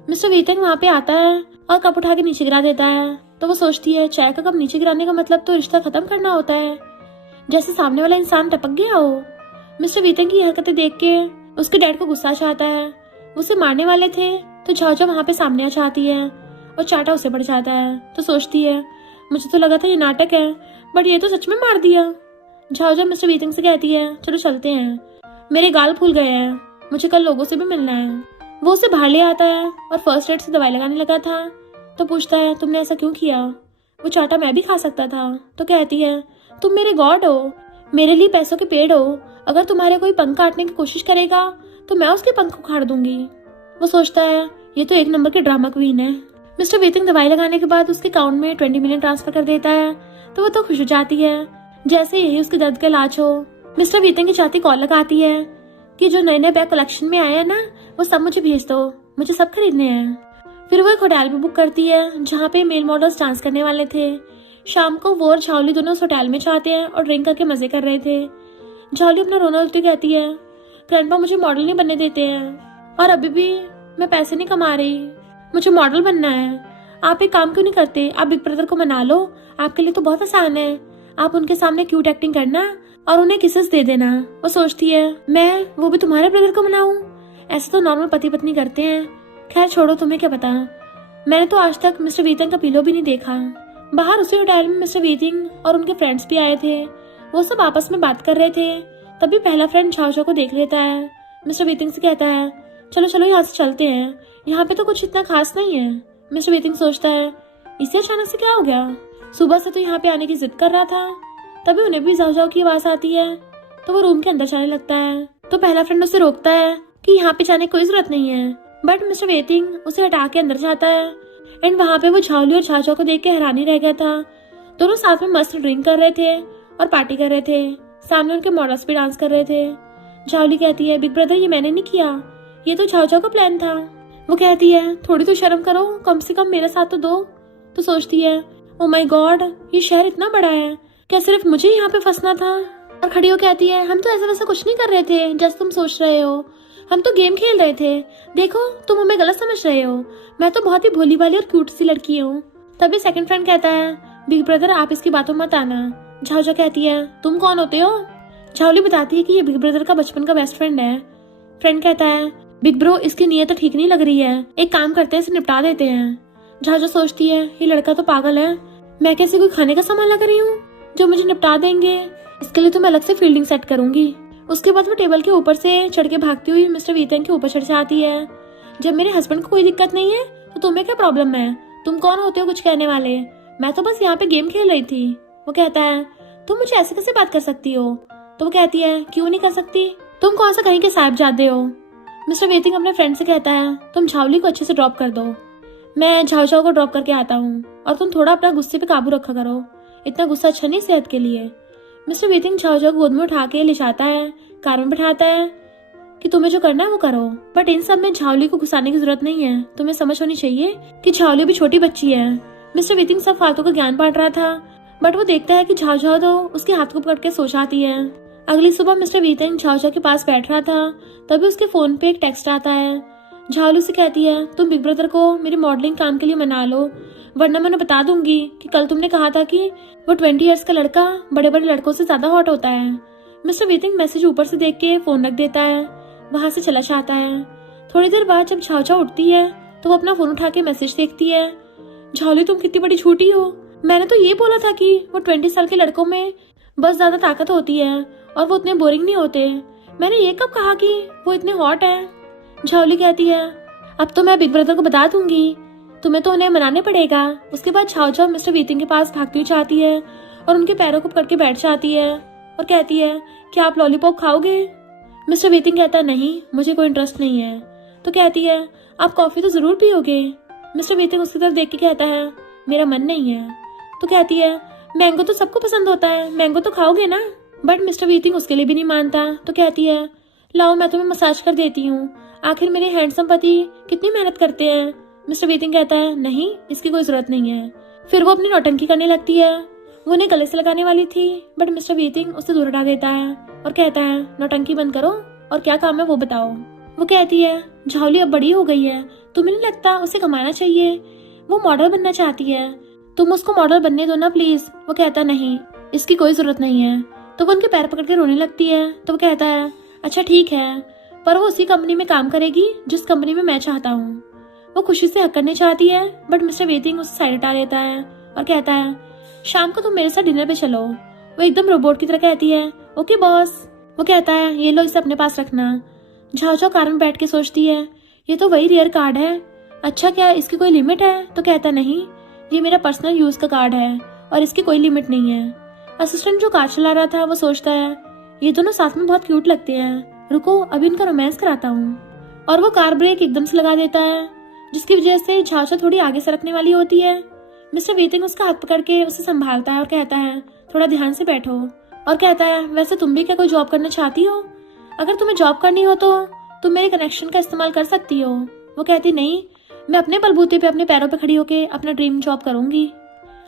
मिस्टर वीतंग वहाँ पे आता है और कप उठा के नीचे गिरा देता है। तो वो सोचती है चाय का कप नीचे गिराने का मतलब तो रिश्ता खत्म करना होता है, जैसे सामने वाला इंसान टपक गया हो। मिस्टर वीतंग की हरकतें देख के उसके डैड को गुस्सा चाहता है। वो उसे मारने वाले थे तो झाओ झाओ वहाँ पे सामने आ जाती है और चाटा उसे पड़ जाता है। तो सोचती है मुझे तो लगा था ये नाटक है, बट ये तो सच में मार दिया। झाओ झाओ मिस्टर वीतंग से कहती है चलो चलते हैं, मेरे गाल फूल गए हैं, मुझे कल लोगों से भी मिलना है। वो उसे बाहर ले आता है और फर्स्ट एड से दवाई लगाने लगा था। तो पूछता है तुमने ऐसा क्यों किया? वो चाटा मैं भी खा सकता था। तो कहती है तुम मेरे गॉड हो, मेरे लिए पैसों के पेड़ हो, अगर तुम्हारे कोई पंख काटने की कोशिश करेगा तो मैं उसके पंख उखाड़ दूंगी। वो सोचता है ये तो एक नंबर की ड्रामा क्वीन है। मिस्टर वीतंग दवाई लगाने के बाद उसके अकाउंट में 20 मिलियन ट्रांसफर कर देता है। तो वो तो खुश हो जाती है जैसे यही उसके दर्द का इलाज हो। मिस्टर वीतंग की चाची कॉल लगाती है कि जो नए नए बैग कलेक्शन में आए हैं ना, वो सब मुझे भेज दो, मुझे सब खरीदने हैं। फिर वो एक होटल भी बुक करती है जहाँ पे मेल मॉडल्स डांस करने वाले थे। शाम को वो और झाओली दोनों उस होटल में जाते हैं और ड्रिंक करके मजे कर रहे थे। झाओली अपना रोना रोती कहती है ग्रैंडपा मुझे मॉडल नहीं बनने देते हैं और अभी भी मैं पैसे नहीं कमा रही, मुझे मॉडल बनना है। आप एक काम क्यों नहीं करते, आप बिग ब्रदर को मना लो, आपके लिए तो बहुत आसान है। आप उनके सामने क्यूट एक्टिंग करना और उन्हें किसेस दे देना। वो सोचती है मैं वो भी तुम्हारे ब्रदर को मनाऊं, ऐसे तो नॉर्मल पति पत्नी करते हैं। खैर छोड़ो, तुम्हें क्या पता, मैंने तो आज तक मिस्टर वीतंग का पिलो भी नहीं देखा। बाहर उसी होटल में मिस्टर वीतंग और उनके फ्रेंड्स भी आए थे। वो सब आपस में बात कर रहे थे। तभी पहला फ्रेंड झाओ झाओ को देख लेता है। मिस्टर वीतंग से कहता है चलो चलो यहाँ से चलते हैं, यहाँ पे तो कुछ इतना खास नहीं है। मिस्टर वीतंग सोचता है इसे अचानक से क्या हो गया, सुबह से तो यहाँ पे आने की जिद कर रहा था। तभी उन्हें भी झाओ झाओ की आवाज आती है। तो वो रूम के अंदर जाने लगता है। तो पहला फ्रेंड उसे रोकता है कि यहाँ पे जाने की कोई जरूरत नहीं है, बट मिस्टर वीतंग उसे हटा के अंदर जाता है। एंड वहाँ पे वो झाओली और झाओ झाओ को देख के हैरानी रह गया था। दोनों साथ में मस्त ड्रिंक कर रहे थे और पार्टी कर रहे थे। सामने उनके मॉडल्स भी डांस कर रहे थे। झाओली कहती है बिग ब्रदर ये मैंने नहीं किया, ये तो झाओ झाओ का प्लान था। वो कहती है थोड़ी तो शर्म करो, कम से कम मेरे साथ तो दो। तो सोचती है ओ माय गॉड, ये शहर इतना बड़ा है, क्या सिर्फ मुझे यहाँ पे फंसना था? और खड़ी हो कहती है हम तो ऐसा वैसा कुछ नहीं कर रहे थे जैसे तुम सोच रहे हो, हम तो गेम खेल रहे थे, देखो तुम हमें गलत समझ रहे हो, मैं तो बहुत ही भोली भाली और क्यूट सी लड़की हूँ। तभी सेकंड फ्रेंड कहता है बिग ब्रदर आप इसकी बातों मत आना। झाओ झाओ कहती है तुम कौन होते हो? झाओली बताती है कि ये बिग ब्रदर का बचपन का बेस्ट फ्रेंड है। फ्रेंड कहता है बिग ब्रो इसकी नीयत तो ठीक नहीं लग रही है, एक काम करते हैं इसे निपटा देते हैं। झाओ झाओ सोचती है ये लड़का तो पागल है, मैं कैसे कोई खाने का सामान लगा रही हूँ जो मुझे निपटा देंगे, इसके लिए तो मैं अलग से फील्डिंग सेट करूंगी। उसके बाद वो टेबल के ऊपर से चढ़ के भागती हुई मिस्टर वीतंग के ऊपर चढ़ जाती है। जब मेरे हस्बैंड को कोई दिक्कत नहीं है तो तुम्हें क्या प्रॉब्लम है, तुम कौन होते हो कुछ कहने वाले, मैं तो बस यहाँ पे गेम खेल रही थी। वो कहता है तुम मुझे ऐसे कैसे बात कर सकती हो? तो वो कहती है क्यों नहीं कर सकती, तुम कौन सा कहीं के साहिबजादे हो? मिस्टर वीतंग अपने फ्रेंड से कहता है तुम झाओली को अच्छे से ड्रॉप कर दो, मैं झाओ झाओ को ड्रॉप करके आता हूँ, और तुम थोड़ा अपना गुस्से पे काबू रखा करो, इतना गुस्सा अच्छा नहीं सेहत के लिए। मिस्टर वीतंग झाओ झाओ को गोद में उठा के ले जाता है, कार में बैठाता है कि तुम्हें जो करना है वो करो, बट इन सब में झाओली को घुसाने की जरूरत नहीं है, तुम्हें समझ होनी चाहिए कि झाओली भी छोटी बच्ची है। मिस्टर वीतंग सब फालतू का ज्ञान बांट रहा था, बट वो देखता है कि झाओ झाओ तो उसके हाथ को पकड़ के सो जाती है। अगली सुबह मिस्टर वीतंग झाओ झाओ के पास बैठ रहा था, तभी उसके फोन पे एक टेक्स्ट आता है। झाओली से कहती है तुम बिग ब्रदर को मेरे मॉडलिंग काम के लिए मना लो, वरना मैं बता दूंगी कि कल तुमने कहा था कि वो 20 इयर्स का लड़का बड़े बड़े लड़कों से ज्यादा हॉट होता है। मिस्टर वीतंग मैसेज ऊपर से देख के फोन रख देता है, वहां से चला जाता है। थोड़ी देर बाद जब झाओ झाओ उठती है तो वो अपना फोन उठा के मैसेज देखती है। झाओली तुम कितनी बड़ी झूठी हो, मैंने तो ये बोला था कि वो 20 साल के लड़कों में बस ज्यादा ताकत होती है और वो उतने बोरिंग नहीं होते, मैंने ये कब कहा कि वो इतने हॉट है? झाओली कहती है अब तो मैं बिग ब्रदर को बता दूंगी, तुम्हें तो उन्हें मनाने पड़ेगा। उसके बाद झाओ झाओ मिस्टर वीतंग के पास भागती हुई जाती है और उनके पैरों को पकड़ के बैठ जाती है और कहती है क्या आप लॉलीपॉप खाओगे? मिस्टर वीतंग कहता है नहीं, मुझे कोई इंटरेस्ट नहीं है। तो कहती है आप कॉफी तो जरूर पियोगे। मिस्टर वीतंग उसकी तरफ देख के कहता है मेरा मन नहीं है। तो कहती है मैंगो तो सबको पसंद होता है, मैंगो तो खाओगे ना? बट मिस्टर वीतंग उसके लिए भी नहीं मानता। तो कहती है लाओ मैं तुम्हें मसाज कर देती हूँ, आखिर मेरे हैंडसम पति कितनी मेहनत करते हैं। मिस्टर वीतंग कहता है नहीं, इसकी कोई जरूरत नहीं है, फिर वो अपनी नौटंकी करने लगती है। वो उन्हें गले से लगाने वाली थी, बट मिस्टर वीटिंग उससे दूर हटा देता है और कहता है, नौटंकी बंद करो और क्या काम है वो बताओ। वो कहती है, झावली अब बड़ी हो गई है, तुम्हें नहीं लगता उसे कमाना चाहिए? वो मॉडल बनना चाहती है, तुम उसको मॉडल बनने दो ना प्लीज। वो कहता, नहीं, इसकी कोई जरूरत नहीं है। तो वो उनके पैर पकड़ के रोने लगती है। तो वो कहता है, अच्छा ठीक है, पर वो उसी कंपनी में काम करेगी जिस कंपनी में मैं चाहता हूँ। वो खुशी से हक करने चाहती है, बट मिस्टर वेटिंग उसे साइड हटा देता है और कहता है, शाम को तुम मेरे साथ डिनर पे चलो। वो एकदम रोबोट की तरह कहती है, ओके बॉस। वो कहता है, ये लो, इसे अपने पास रखना। झाओ झाओ कार में बैठ के सोचती है, ये तो वही रेयर कार्ड है। अच्छा, क्या इसकी कोई लिमिट है? तो कहता, नहीं, ये मेरा पर्सनल यूज का कार्ड है और इसकी कोई लिमिट नहीं है। असिस्टेंट जो कार चला रहा था वो सोचता है, ये दोनों साथ में बहुत क्यूट लगते हैं, रुको अभी इनका रोमांस कराता हूँ। और वो कार ब्रेक एकदम से लगा देता है, जिसकी वजह से झाओ झाओ थोड़ी आगे सरकने वाली होती है। मिस्टर वेटिंग उसका हाथ पकड़ के उसे संभालता है और कहता है, थोड़ा ध्यान से बैठो। और कहता है, वैसे तुम भी क्या कोई जॉब करना चाहती हो? अगर तुम्हें जॉब करनी हो तो तुम मेरे कनेक्शन का इस्तेमाल कर सकती हो। वो कहती, नहीं, मैं अपने बलबूते पे अपने पैरों पे खड़ी होके अपना ड्रीम जॉब करूंगी।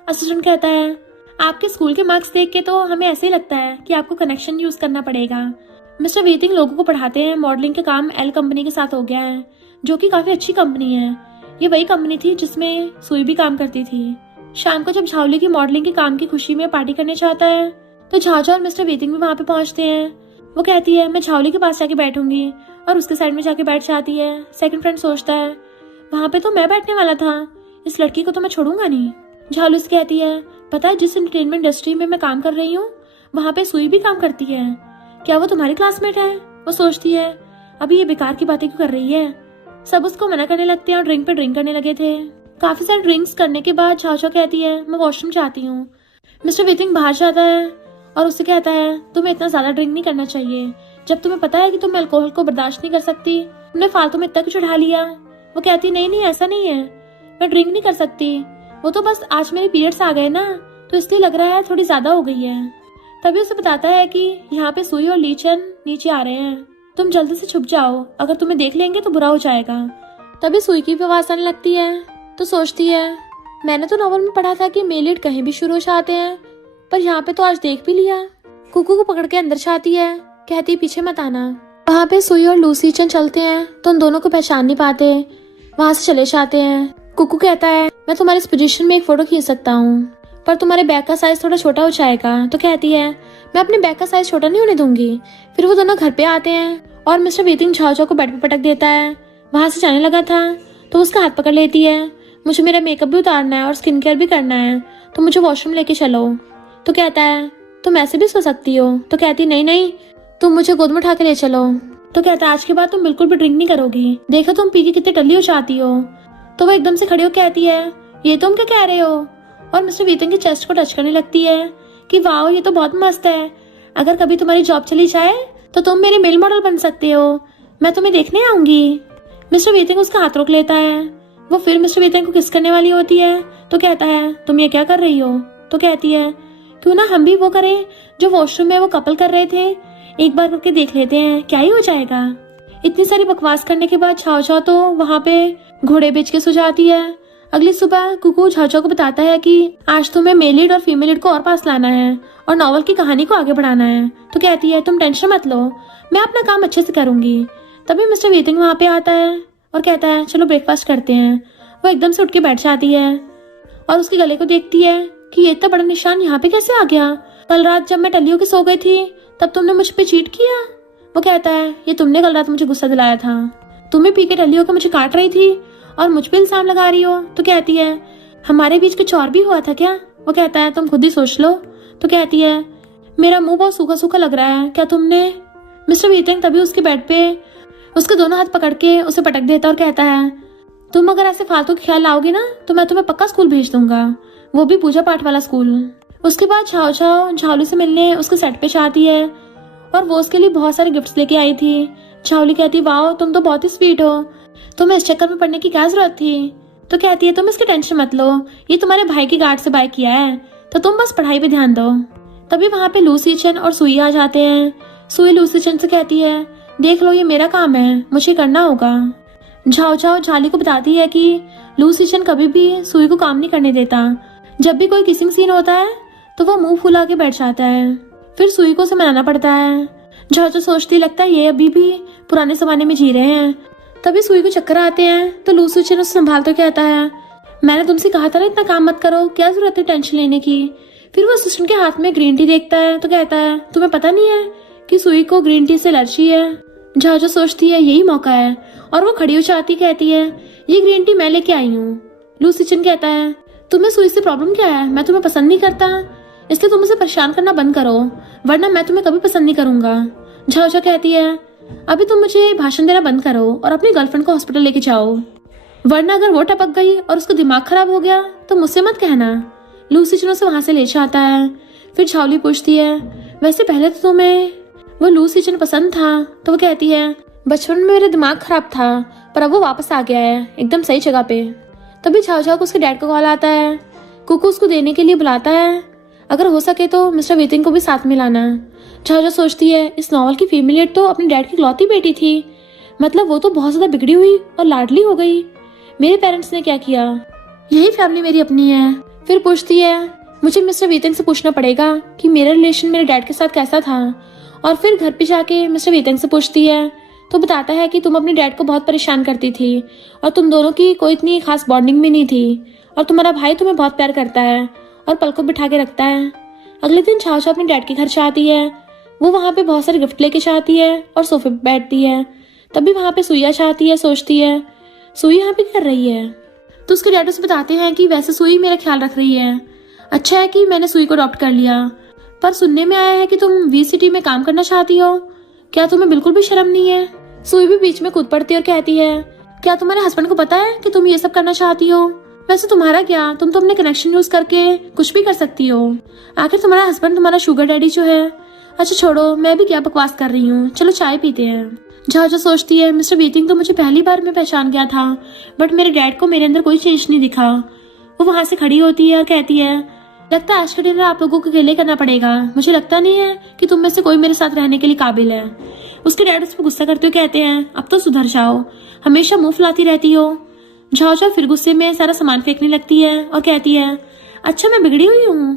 असिस्टेंट कहता है, आपके स्कूल के मार्क्स देख के तो हमें ऐसे ही लगता है कि आपको कनेक्शन यूज करना पड़ेगा। मिस्टर वेटिंग लोगों को पढ़ाते हैं, मॉडलिंग का काम एल कंपनी के साथ हो गया है, जो कि काफी अच्छी कंपनी है। ये वही कंपनी थी जिसमें सुई भी काम करती थी। शाम को जब झावली की मॉडलिंग के काम की खुशी में पार्टी करने चाहता है तो झाओ और मिस्टर वेटिंग भी वहाँ पे पहुंचते हैं। वो कहती है, मैं झावली के पास जाके बैठूंगी, और उसके साइड में जाके बैठ जाती है। सेकंड फ्रेंड सोचता है, वहाँ पे तो मैं बैठने वाला था, इस लड़की को तो मैं छोड़ूंगा नहीं। झावली से कहती है, पता है जिस एंटरटेनमेंट इंडस्ट्री में मैं काम कर रही हूँ वहाँ पे सुई भी काम करती है, क्या वो तुम्हारी क्लासमेट है? वो सोचती है, अभी ये बेकार की बातें क्यों कर रही है। सब उसको मना करने लगते हैं और ड्रिंक पे ड्रिंक करने लगे थे। काफी सारे ड्रिंक्स करने के बाद झाओ झाओ कहती है, मैं वॉशरूम चाहती हूँ। मिस्टर वेटिंग बाहर जाता है और उससे कहता है, तुम्हें इतना ज्यादा ड्रिंक नहीं करना चाहिए, जब तुम्हें पता है कि तुम अल्कोहल को बर्दाश्त नहीं कर सकती, तुमने फालतू में इतना कुछ उठा लिया। वो कहती, नहीं नहीं, ऐसा नहीं है, मैं ड्रिंक नहीं कर सकती, वो तो बस आज मेरे पीरियड्स आ गए ना, तो इसलिए लग रहा है थोड़ी ज्यादा हो गई है। तभी उसे बताता है कि यहाँ पे सुई और लीचन नीचे आ रहे हैं, तुम जल्दी से छुप जाओ, अगर तुम्हें देख लेंगे तो बुरा हो जाएगा। तभी सुई की भी आवाज आने लगती है तो सोचती है, मैंने तो नॉवल में पढ़ा था कि मेलिड कहीं भी शुरू हो जाते हैं, पर यहाँ पे तो आज देख भी लिया। कुकू को पकड़ के अंदर जाती है, कहती पीछे मत आना। वहाँ पे सुई और लूसी चन चलते हैं तो उन दोनों को पहचान नहीं पाते, वहाँ से चले जाते हैं। कुकू कहता है, मैं तुम्हारी इस पोजीशन में एक फोटो खींच सकता हूँ, पर तुम्हारे बैग का साइज थोड़ा छोटा हो जाएगा। तो कहती है, मैं अपने बैग का साइज छोटा नहीं होने दूंगी। फिर वो दोनों घर पे आते हैं और मिस्टर वेटिंग झाओ झाओ को बेड पे पटक देता है। वहां से जाने लगा था तो उसका हाथ पकड़ लेती है, मुझे मेरा मेकअप भी उतारना है और स्किन केयर भी करना है, तो मुझे वॉशरूम लेके चलो। तो कहता है, तुम ऐसे भी सो सकती हो। तो कहती, नहीं नहीं, तुम मुझे गोद में उठा के ले चलो। तो कहता है, आज के बाद तुम बिल्कुल भी ड्रिंक नहीं करोगी, देखो तुम पी के कितनी टल्ली हो जाती हो। तो वो एकदम से खड़ी हो कहती है, ये तुम क्या कह रहे हो? और मिस्टर वेटिंग की चेस्ट को टच करने लगती है कि वाह, ये तो बहुत मस्त है, अगर कभी तुम्हारी जॉब चली जाए तो तुम मेरे मेल मॉडल बन सकते हो, मैं तुम्हें देखने आऊंगी। मिस्टर वेटिंग उसका हाथ रोक लेता है। वो फिर मिस्टर वेटिंग को किस करने वाली होती है तो कहता है, तुम ये क्या कर रही हो? तो कहती है, क्यों ना हम भी वो करें जो वॉशरूम में वो कपल कर रहे थे, एक बार करके देख लेते हैं, क्या ही हो जाएगा। इतनी सारी बकवास करने के बाद झाओ झाओ तो वहाँ पे घोड़े बेच के सो जाती है। अगली सुबह कुकू झाओ झाओ को बताता है कि आज तुम्हें मेल लीड और फीमेल लीड को और पास लाना है और नॉवल की कहानी को आगे बढ़ाना है। तो कहती है, तुम टेंशन मत लो, मैं अपना काम अच्छे से करूंगी। तभी मिस्टर वेटिंग वहाँ पे आता है और कहता है, चलो ब्रेकफास्ट करते हैं। वो एकदम से उठ के बैठ जाती है और उसके गले को देखती है कि ये इतना बड़ा निशान यहाँ पे कैसे आ गया, कल रात जब मैं टल्लियों के सो गई थी तब तुमने मुझ पे चीट किया। वो कहता है, ये तुमने कल रात मुझे गुस्सा दिलाया था, तुम्हें पी के टल्लियों के मुझे काट रही थी और मुझ पे इल्जाम लगा रही हो। तो कहती है, हमारे बीच कुछ और भी हुआ था क्या? वो कहता है, तुम खुद ही सोच लो। तो कहती है, मेरा मुंह बहुत सूखा सूखा लग रहा है, क्या तुमने? मिस्टर वेटिंग तभी उसके बेड पे उसके दोनों हाथ पकड़ के उसे पटक देता और कहता है, तुम अगर ऐसे फालतू ख्याल लाओगे ना तो मैं तुम्हें पक्का स्कूल भेज दूंगा, वो भी पूजा पाठ वाला स्कूल। उसके बाद झाओ झाओ झावली से मिलने उसके सेट पे जाती है और वो उसके लिए बहुत सारे गिफ्ट्स लेके आई थी। झावली कहती, वाह तुम तो बहुत ही स्वीट हो, तुम्हें इस चक्कर में पड़ने की क्या जरूरत थी? तो कहती है, तुम इसकी टेंशन मत लो, ये तुम्हारे भाई की गार्ड से बाय किया है, तो तुम बस पढ़ाई पे ध्यान दो। तभी वहाँ पे लूसी चन और सुई आ जाते हैं। सुई लूसी चन से कहती है, देख लो ये मेरा काम है, मुझे करना होगा। झाओ झाओ झाली को बताती है कि लूसी चन कभी भी सुई को काम नहीं करने देता, जब भी कोई किसिंग सीन होता है तो वो मुंह फुला के बैठ जाता है। फिर सुई को उसे मनाना पड़ता है। झाओ सोचती लगता है ये अभी भी पुराने जमाने में जी रहे हैं। तभी सुई को चक्कर आते हैं तो लू सुचेन उसे संभालते कहता है, मैंने तुमसे कहा था ना इतना काम मत करो, क्या जरूरत है टेंशन लेने की। फिर वो असिस्टेंट के हाथ में ग्रीन टी देखता है तो कहता है, तुम्हें पता नहीं है कि सुई को ग्रीन टी से एलर्जी है। झाओ सोचती है यही मौका है और वो खड़ी हो जाती कहती है, ये ग्रीन टी मैं लेके आई हूँ। लू सिचन कहता है, तुम्हें सुई से प्रॉब्लम क्या है? मैं तुम्हें पसंद नहीं करता, इसलिए तुम मुझे परेशान करना बंद करो, वरना मैं तुम्हें कभी पसंद नहीं करूंगा। झाओ कहती है, अभी तुम मुझे भाषण देना बंद करो और अपनी गर्लफ्रेंड को हॉस्पिटल लेके जाओ, वरना अगर वो टपक गई और उसका दिमाग खराब हो गया तो मुझसे मत कहना। लू सिचन उसे वहां से ले जाता है। फिर झाओली पूछती है, वैसे पहले तो तुम्हें वो लू सिचन पसंद था? तो वो कहती है, बचपन में मेरा दिमाग खराब था पर अब वो वापस आ गया है एकदम सही जगह पे। तभी झाओ को उसके डैड का कॉल आता है। कुकू उसको देने के लिए बुलाता है, अगर हो सके तो मिस्टर वेतिंग को भी साथ में लाना। झाओ सोचती है, इस नॉवल की फीमेल लीड तो अपने डैड की इकलौती बेटी थी, मतलब वो तो बहुत ज्यादा बिगड़ी हुई और लाडली हो गई। मेरे पेरेंट्स ने क्या किया, यही फैमिली मेरी अपनी है। फिर पूछती है, मुझे मिस्टर वेतिंग से पूछना पड़ेगा कि मेरा रिलेशन मेरे डैड के साथ कैसा था। और फिर घर पे जाके मिस्टर वेतिंग से पूछती है तो बताता है कि तुम अपने डैड को बहुत परेशान करती थी और तुम दोनों की कोई इतनी खास बॉन्डिंग भी नहीं थी, और तुम्हारा भाई तुम्हें बहुत प्यार करता है और पल को बिठा के रखता है। अगले दिन झाओ अपने डैड के घर जाती है। वो वहाँ पे बहुत सारे गिफ्ट लेके जाती है और सोफे पे बैठती है। तभी वहाँ पे सुइया चाहती है, सोचती है सुई यहाँ पे कर रही है। तो उसके डैड उसे बताते हैं कि वैसे सुई मेरा ख्याल रख रही है, अच्छा है कि मैंने सुई को अडॉप्ट कर लिया, पर सुनने में आया है कि तुम वी सिटी में काम करना चाहती हो, क्या तुम्हें बिल्कुल भी शर्म नहीं है? सुई भी बीच में कूद पड़ती है और कहती है, क्या तुम्हारे हस्बैंड को पता है कि तुम ये सब करना चाहती हो? वैसे तुम्हारा क्या, तुम तो अपने कनेक्शन यूज करके कुछ भी कर सकती हो, आखिर तुम्हारा हस्बैंड तुम्हारा शुगर डैडी जो है। अच्छा छोड़ो, मैं भी क्या बकवास कर रही हूँ, चलो चाय पीते हैं। झाओ सोचती है, मिस्टर वेतिंग तो मुझे पहली बार में पहचान गया था, बट मेरे डैड को मेरे अंदर कोई चेंज नहीं दिखा। वो वहां से खड़ी होती है और कहती है, लगता है आज का डिनर आप लोगों को अकेले करना पड़ेगा, मुझे लगता नहीं है कि तुम में से कोई मेरे साथ रहने के लिए काबिल है। उसके डैड उस पर गुस्सा करते हुए कहते हैं, अब तो सुधर जाओ, हमेशा मुंह फुलाती रहती हो। झाओ फिर गुस्से में सारा सामान फेंकने लगती है और कहती है, अच्छा मैं बिगड़ी हुई हूँ,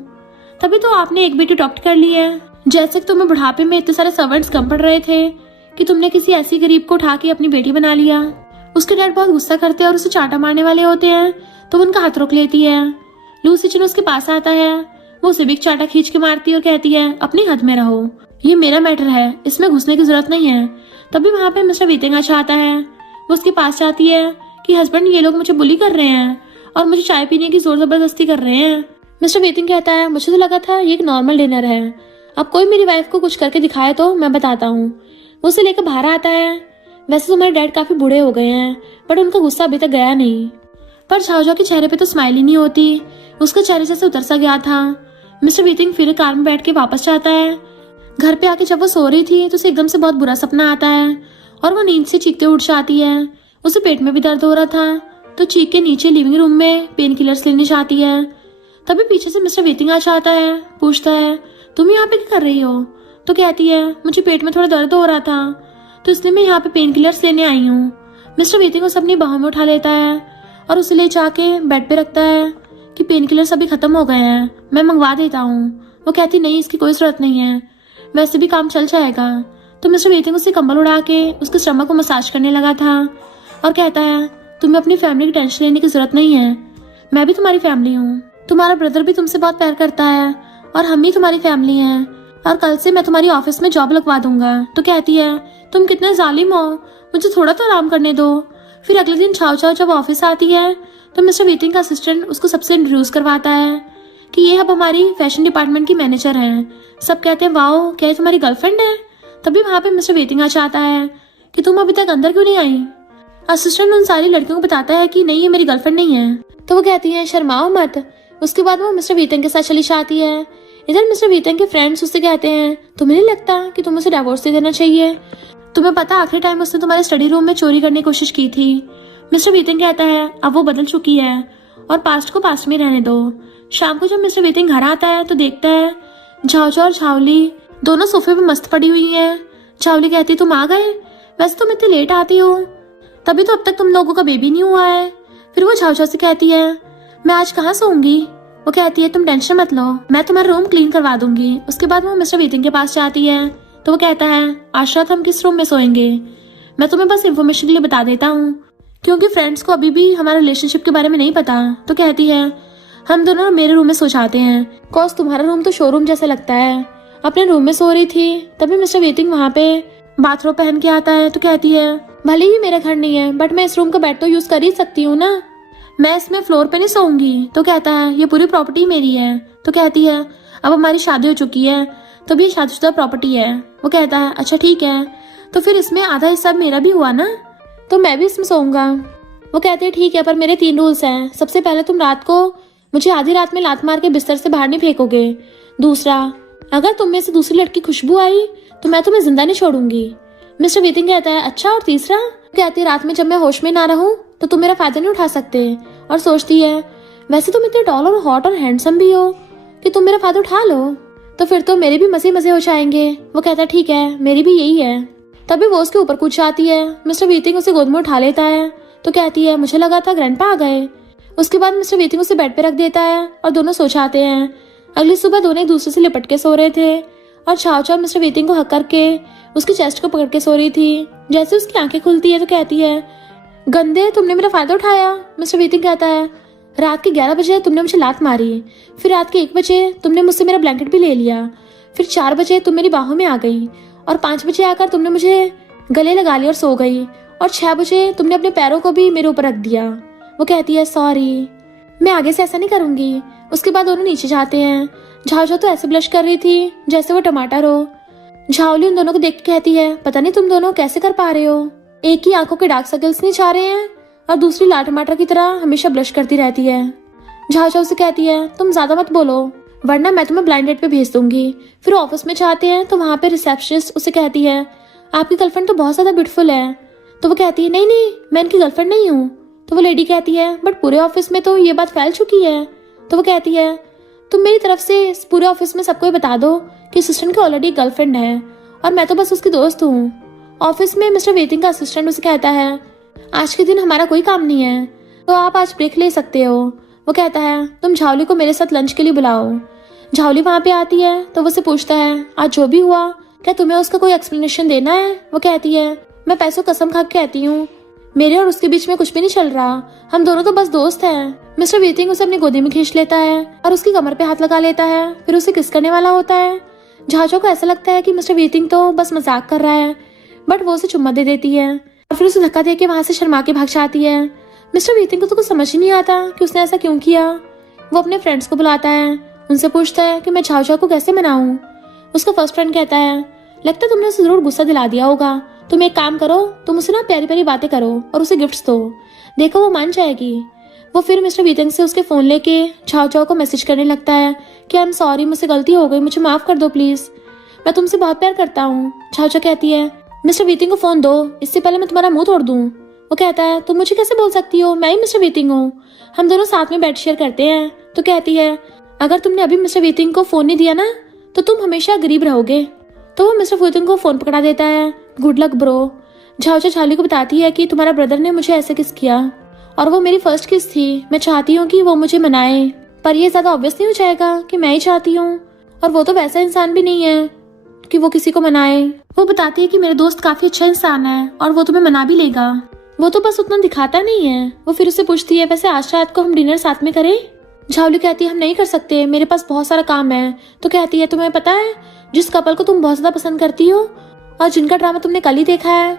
तभी तो आपने एक बेटी अडॉप्ट कर ली है। जैसे कि तुम्हें बुढ़ापे में इतने सारे सर्वेंट्स कम पड़ रहे थे कि तुमने किसी ऐसी गरीब को उठा के अपनी बेटी बना लिया। उसके डैड बहुत गुस्सा करते हैं और उसे चाटा मारने वाले होते हैं तो उनका हाथ रोक लेती है। लू सिचन उसके पास आता है, वो उसे भी एक चाटा खींच के मारती है और कहती है, अपनी हद में रहो, ये मेरा मैटर है, इसमें घुसने की जरूरत नहीं है। तभी वहाँ पे मिस्टर वेतिंग आता है। वो उसके पास जाती है कि हस्बैंड ये लोग मुझे बुली कर रहे हैं और मुझे चाय पीने की जोर जबरदस्ती कर रहे हैं। मिस्टर वेतिंग कहता है, मुझे तो लगा था ये एक नॉर्मल डिनर है, अब कोई मेरी वाइफ को कुछ करके दिखाए तो मैं बताता हूँ। वो उसे लेकर बाहर आता है। वैसे तो मेरे डैड काफी बूढ़े हो गए हैं, बट उनका गुस्सा अभी तक गया नहीं। पर झाओ के चेहरे पे तो स्माइल ही नहीं होती, उसका चेहरे जैसे उतर सा गया था। मिस्टर वेतिंग फिर कार में बैठ के वापस जाता है। घर पे आके जब वो सो रही थी तो उसे एकदम से बहुत बुरा सपना आता है और वो नींद से चीखते उठ जाती है। उसे पेट में भी दर्द हो रहा था तो चीख के नीचे लिविंग रूम में पेन किलर्स लेने जाती है। तभी पीछे से मिस्टर वेतिंग आ जाता है, पूछता है, तुम यहाँ पे क्या कर रही हो? तो कहती है, मुझे पेट में थोड़ा दर्द हो रहा था तो इसलिए मैं यहाँ पे पेन किलर्स लेने आई हूँ। मिस्टर वेतिंग उसे अपनी बाहों में उठा लेता है और उसे ले जाके बेड पे रखता है कि पेन किलर्स अभी खत्म हो गए हैं, मैं मंगवा देता हूँ। वो कहती, नहीं इसकी कोई जरूरत नहीं है, वैसे भी काम चल जाएगा। तो मिस्टर वेतिंग उसे कंबल उड़ा के उसके स्टमक को मसाज करने लगा था और कहता है, तुम्हें अपनी फैमिली की टेंशन लेने की जरूरत नहीं है, मैं भी तुम्हारी फैमिली हूँ, तुम्हारा ब्रदर भी तुमसे बहुत प्यार करता है और हम ही तुम्हारी फैमिली हैं, और कल से मैं तुम्हारी ऑफिस में जॉब लगवा दूंगा। तो कहती है, तुम कितने जालिम हो, मुझे थोड़ा तो आराम करने दो। फिर अगले दिन झाओ जब ऑफिस आती है तो मिस्टर वेतिंग का असिस्टेंट उसको सबसे इंट्रोड्यूस करवाता है कि ये अब हमारी फैशन डिपार्टमेंट की मैनेजर हैं। सब कहते हैं, वाओ क्या ये तुम्हारी गर्लफ्रेंड है? तभी वहाँ पे मिस्टर वेतिंग आ जाता है कि तुम अभी तक अंदर क्यों नहीं आई? असिस्टेंट उन सारी लड़कियों को बताता है कि नहीं ये मेरी गर्लफ्रेंड नहीं है। तो वो कहती है, शर्माओ मत। उसके बाद वो मिस्टर वेतिंग के साथ चली जाती है। इधर मिस्टर वेतिंग के फ्रेंड्स उससे कहते हैं, तुम्हें नहीं लगता कि तुम्हें उसे डिवोर्स दे देना चाहिए? तुम्हें पता आखिरी टाइम उसने तुम्हारे स्टडी रूम में चोरी करने की कोशिश की थी। मिस्टर वेतिंग कहता है, अब वो बदल चुकी है और पास्ट को पास्ट में रहने दो। शाम को जब मिस्टर वेतिंग घर आता है तो देखता है झाओ और झाओली दोनों सोफे पे मस्त पड़ी हुई है। झाओली कहती, तुम आ गए, वैसे तुम इतने लेट आती हो, तभी तो अब तक तुम लोगों का बेबी नहीं हुआ है। फिर वो झाओ से कहती है, मैं आज कहाँ सोऊंगी? वो कहती है तुम टेंशन मत लो, मैं तुम्हारा रूम क्लीन करवा दूंगी। उसके बाद वो मिस्टर वीतिंग के पास जाती है तो वो कहता है आज रात हम किस रूम में सोएंगे, मैं तुम्हें बस इन्फॉर्मेशन के लिए बता देता हूँ क्योंकि फ्रेंड्स को अभी भी हमारे रिलेशनशिप के बारे में नहीं पता। तो कहती है हम दोनों मेरे रूम में सो जाते हैं, कॉज तुम्हारा रूम तो शोरूम जैसा लगता है। अपने रूम में सो रही थी तभी मिस्टर वीतिंग वहाँ पे बाथरोब पहन के आता है। तो कहती है भले ही मेरा घर नहीं है बट मैं इस रूम का बेड तो यूज कर ही सकती हूँ ना, मैं इसमें फ्लोर पे नहीं सोऊंगी। तो कहता है ये पूरी प्रॉपर्टी मेरी है। तो कहती है अब हमारी शादी हो चुकी है तो भी शादीशुदा प्रॉपर्टी है। वो कहता है अच्छा ठीक है, तो फिर इसमें आधा हिस्सा मेरा भी हुआ ना, तो मैं भी इसमें सोऊंगा। वो कहते हैं ठीक है पर मेरे 3 रूल्स हैं। सबसे पहले तुम रात को मुझे आधी रात में लात मार के बिस्तर से बाहर नहीं फेंकोगे। दूसरा, अगर तुम में से दूसरी लड़की खुशबू आई तो मैं तुम्हें जिंदा नहीं छोड़ूंगी। मिस्टर वीतिंग कहता है अच्छा, और तीसरा? कहती है रात में जब मैं होश में ना रहूं तो तुम मेरा फायदा नहीं उठा सकते। और सोचती है वैसे तुम इतने टॉल और हॉट और हैंडसम भी हो कि तुम मेरा फायदा उठा लो, तो फिर तो मेरे भी मजे मजे हो जाएंगे। वो कहता है ठीक है, मेरी भी यही है। तभी वो उसके ऊपर कूद जाती है। मिस्टर वीतिंग उसे गोद में उठा लेता है। तो कहती है मुझे लगा था ग्रैंडपा आ गए। उसके बाद मिस्टर वीतिंग उसे बेड पे रख देता है और दोनों सो जाते हैं। अगली सुबह दोनों एक दूसरे से लिपट के सो रहे थे और चाव चाव मिस्टर वीतिंग को हक करके उसकी चेस्ट को पकड़ के सो रही थी। जैसे उसकी आंखें खुलती है तो कहती है गंदे, तुमने मेरा फायदा उठाया। मिस्टर वीतिंग कहता है रात के 11 बजे तुमने मुझे लात मारी, फिर रात के 1 बजे तुमने मुझसे मेरा ब्लैंकेट भी ले लिया, फिर 4 बजे तुम मेरी बाहों में आ गई और 5 बजे आकर तुमने मुझे गले लगा लिया और सो गई, और 6 बजे तुमने अपने पैरों को भी मेरे ऊपर रख दिया। वो कहती है सॉरी, मैं आगे से ऐसा नहीं करूंगी। उसके बाद दोनों नीचे जाते हैं। झाओ तो ऐसे ब्लश कर रही थी जैसे वो टमाटर हो। झाओली उन दोनों को देख के कहती है पता नहीं तुम दोनों कैसे कर पा रहे हो, एक ही आंखों के डार्क सर्कल्स नहीं छा रहे हैं और दूसरी लाल टमाटर की तरह हमेशा ब्लश करती रहती है। झाओ से कहती है तुम ज्यादा मत बोलो वरना मैं तुम्हें ब्लाइंड डेट पे भेज दूंगी। फिर ऑफिस में जाते हैं तो वहाँ पे रिसेप्शनिस्ट उसे कहती है आपकी गर्लफ्रेंड तो बहुत ज्यादा ब्यूटीफुल है। तो वो कहती है नहीं मैं इनकी गर्लफ्रेंड नहीं हूँ। तो वो लेडी कहती है बट पूरे ऑफिस में तो ये बात फैल चुकी है। तो वो कहती है तुम मेरी तरफ से इस पूरे ऑफिस में सबको बता दो कि असिस्टेंट की ऑलरेडी गर्लफ्रेंड है और मैं तो बस उसकी दोस्त हूँ। ऑफिस में मिस्टर वेतिंग का असिस्टेंट उसे कहता है आज के दिन हमारा कोई काम नहीं है तो आप आज ब्रेक ले सकते हो। वो कहता है तुम झावली को मेरे साथ लंच के लिए बुलाओ। झावली वहाँ पे आती है तो वो से पूछता है आज जो भी हुआ क्या तुम्हें उसका कोई एक्सप्लेनेशन देना है। वो कहती है मैं पैसों कसम खा के कहती हूँ मेरे और उसके बीच में कुछ भी नहीं चल रहा, हम दोनों तो बस दोस्त हैं। मिस्टर वेतिंग उसे अपनी गोदी में खींच लेता है और उसकी कमर पे हाथ लगा लेता है, फिर उसे किस करने वाला होता है। झाझो को ऐसा लगता है कि मिस्टर वेतिंग तो बस मजाक कर रहा है बट वो उसे चुम्मा दे देती है और फिर उसे धक्का देके वहां से शर्मा के भाग जाती है। मिस्टर वेतिंग को तो कुछ समझ ही नहीं आता कि उसने ऐसा क्यों किया। वो अपने फ्रेंड्स को बुलाता है, उनसे पूछता है कि मैं झाझो को कैसे मनाऊं। उसका फर्स्ट फ्रेंड कहता है लगता है तुमने उसे जरूर गुस्सा दिला दिया होगा, तुम एक काम करो तुम उसे ना प्यारी प्यारी बातें करो और उसे गिफ्ट्स दो, देखो वो मान जाएगी। वो फिर मिस्टर वेतिंग से उसके फोन लेके झाओ को मैसेज करने लगता है कि आई एम सॉरी, मुझसे गलती हो गई, मुझे माफ कर दो प्लीज, मैं तुमसे बहुत प्यार करता हूँ। झाओ कहती है मिस्टर वेतिंग को फोन दो, इससे पहले मैं तुम्हारा मुंह तोड़ दूं। वो कहता है तुम मुझे कैसे बोल सकती हो, मैं ही मिस्टर वेतिंग हूँ, हम दोनों साथ में बेड शेयर करते हैं। तो कहती है अगर तुमने अभी मिस्टर वेतिंग को फोन नहीं दिया ना तो तुम हमेशा गरीब रहोगे। तो वो मिस्टर वेतिंग को फोन पकड़ा देता है, गुड लक ब्रो। झाओ झाली को बताती है कि तुम्हारा ब्रदर ने मुझे ऐसे किस किया और वो मेरी फर्स्ट किस थी, मैं चाहती हूँ कि वो मुझे मनाए, पर ये ज्यादा ऑब्वियस नहीं हो जाएगा कि मैं ही चाहती हूँ और वो तो वैसा इंसान भी नहीं है कि वो किसी को मनाए। वो बताती है कि मेरे दोस्त काफी अच्छा इंसान है और वो तुम्हें मना भी लेगा, वो तो बस उतना दिखाता नहीं है। वो फिर उससे पूछती है वैसे आज रात को हम डिनर साथ में करें। झावली कहती है हम नहीं कर सकते, मेरे पास बहुत सारा काम है। तो कहती है तुम्हें पता है जिस कपल को तुम बहुत ज्यादा पसंद करती हो और जिनका ड्रामा तुमने कल ही देखा है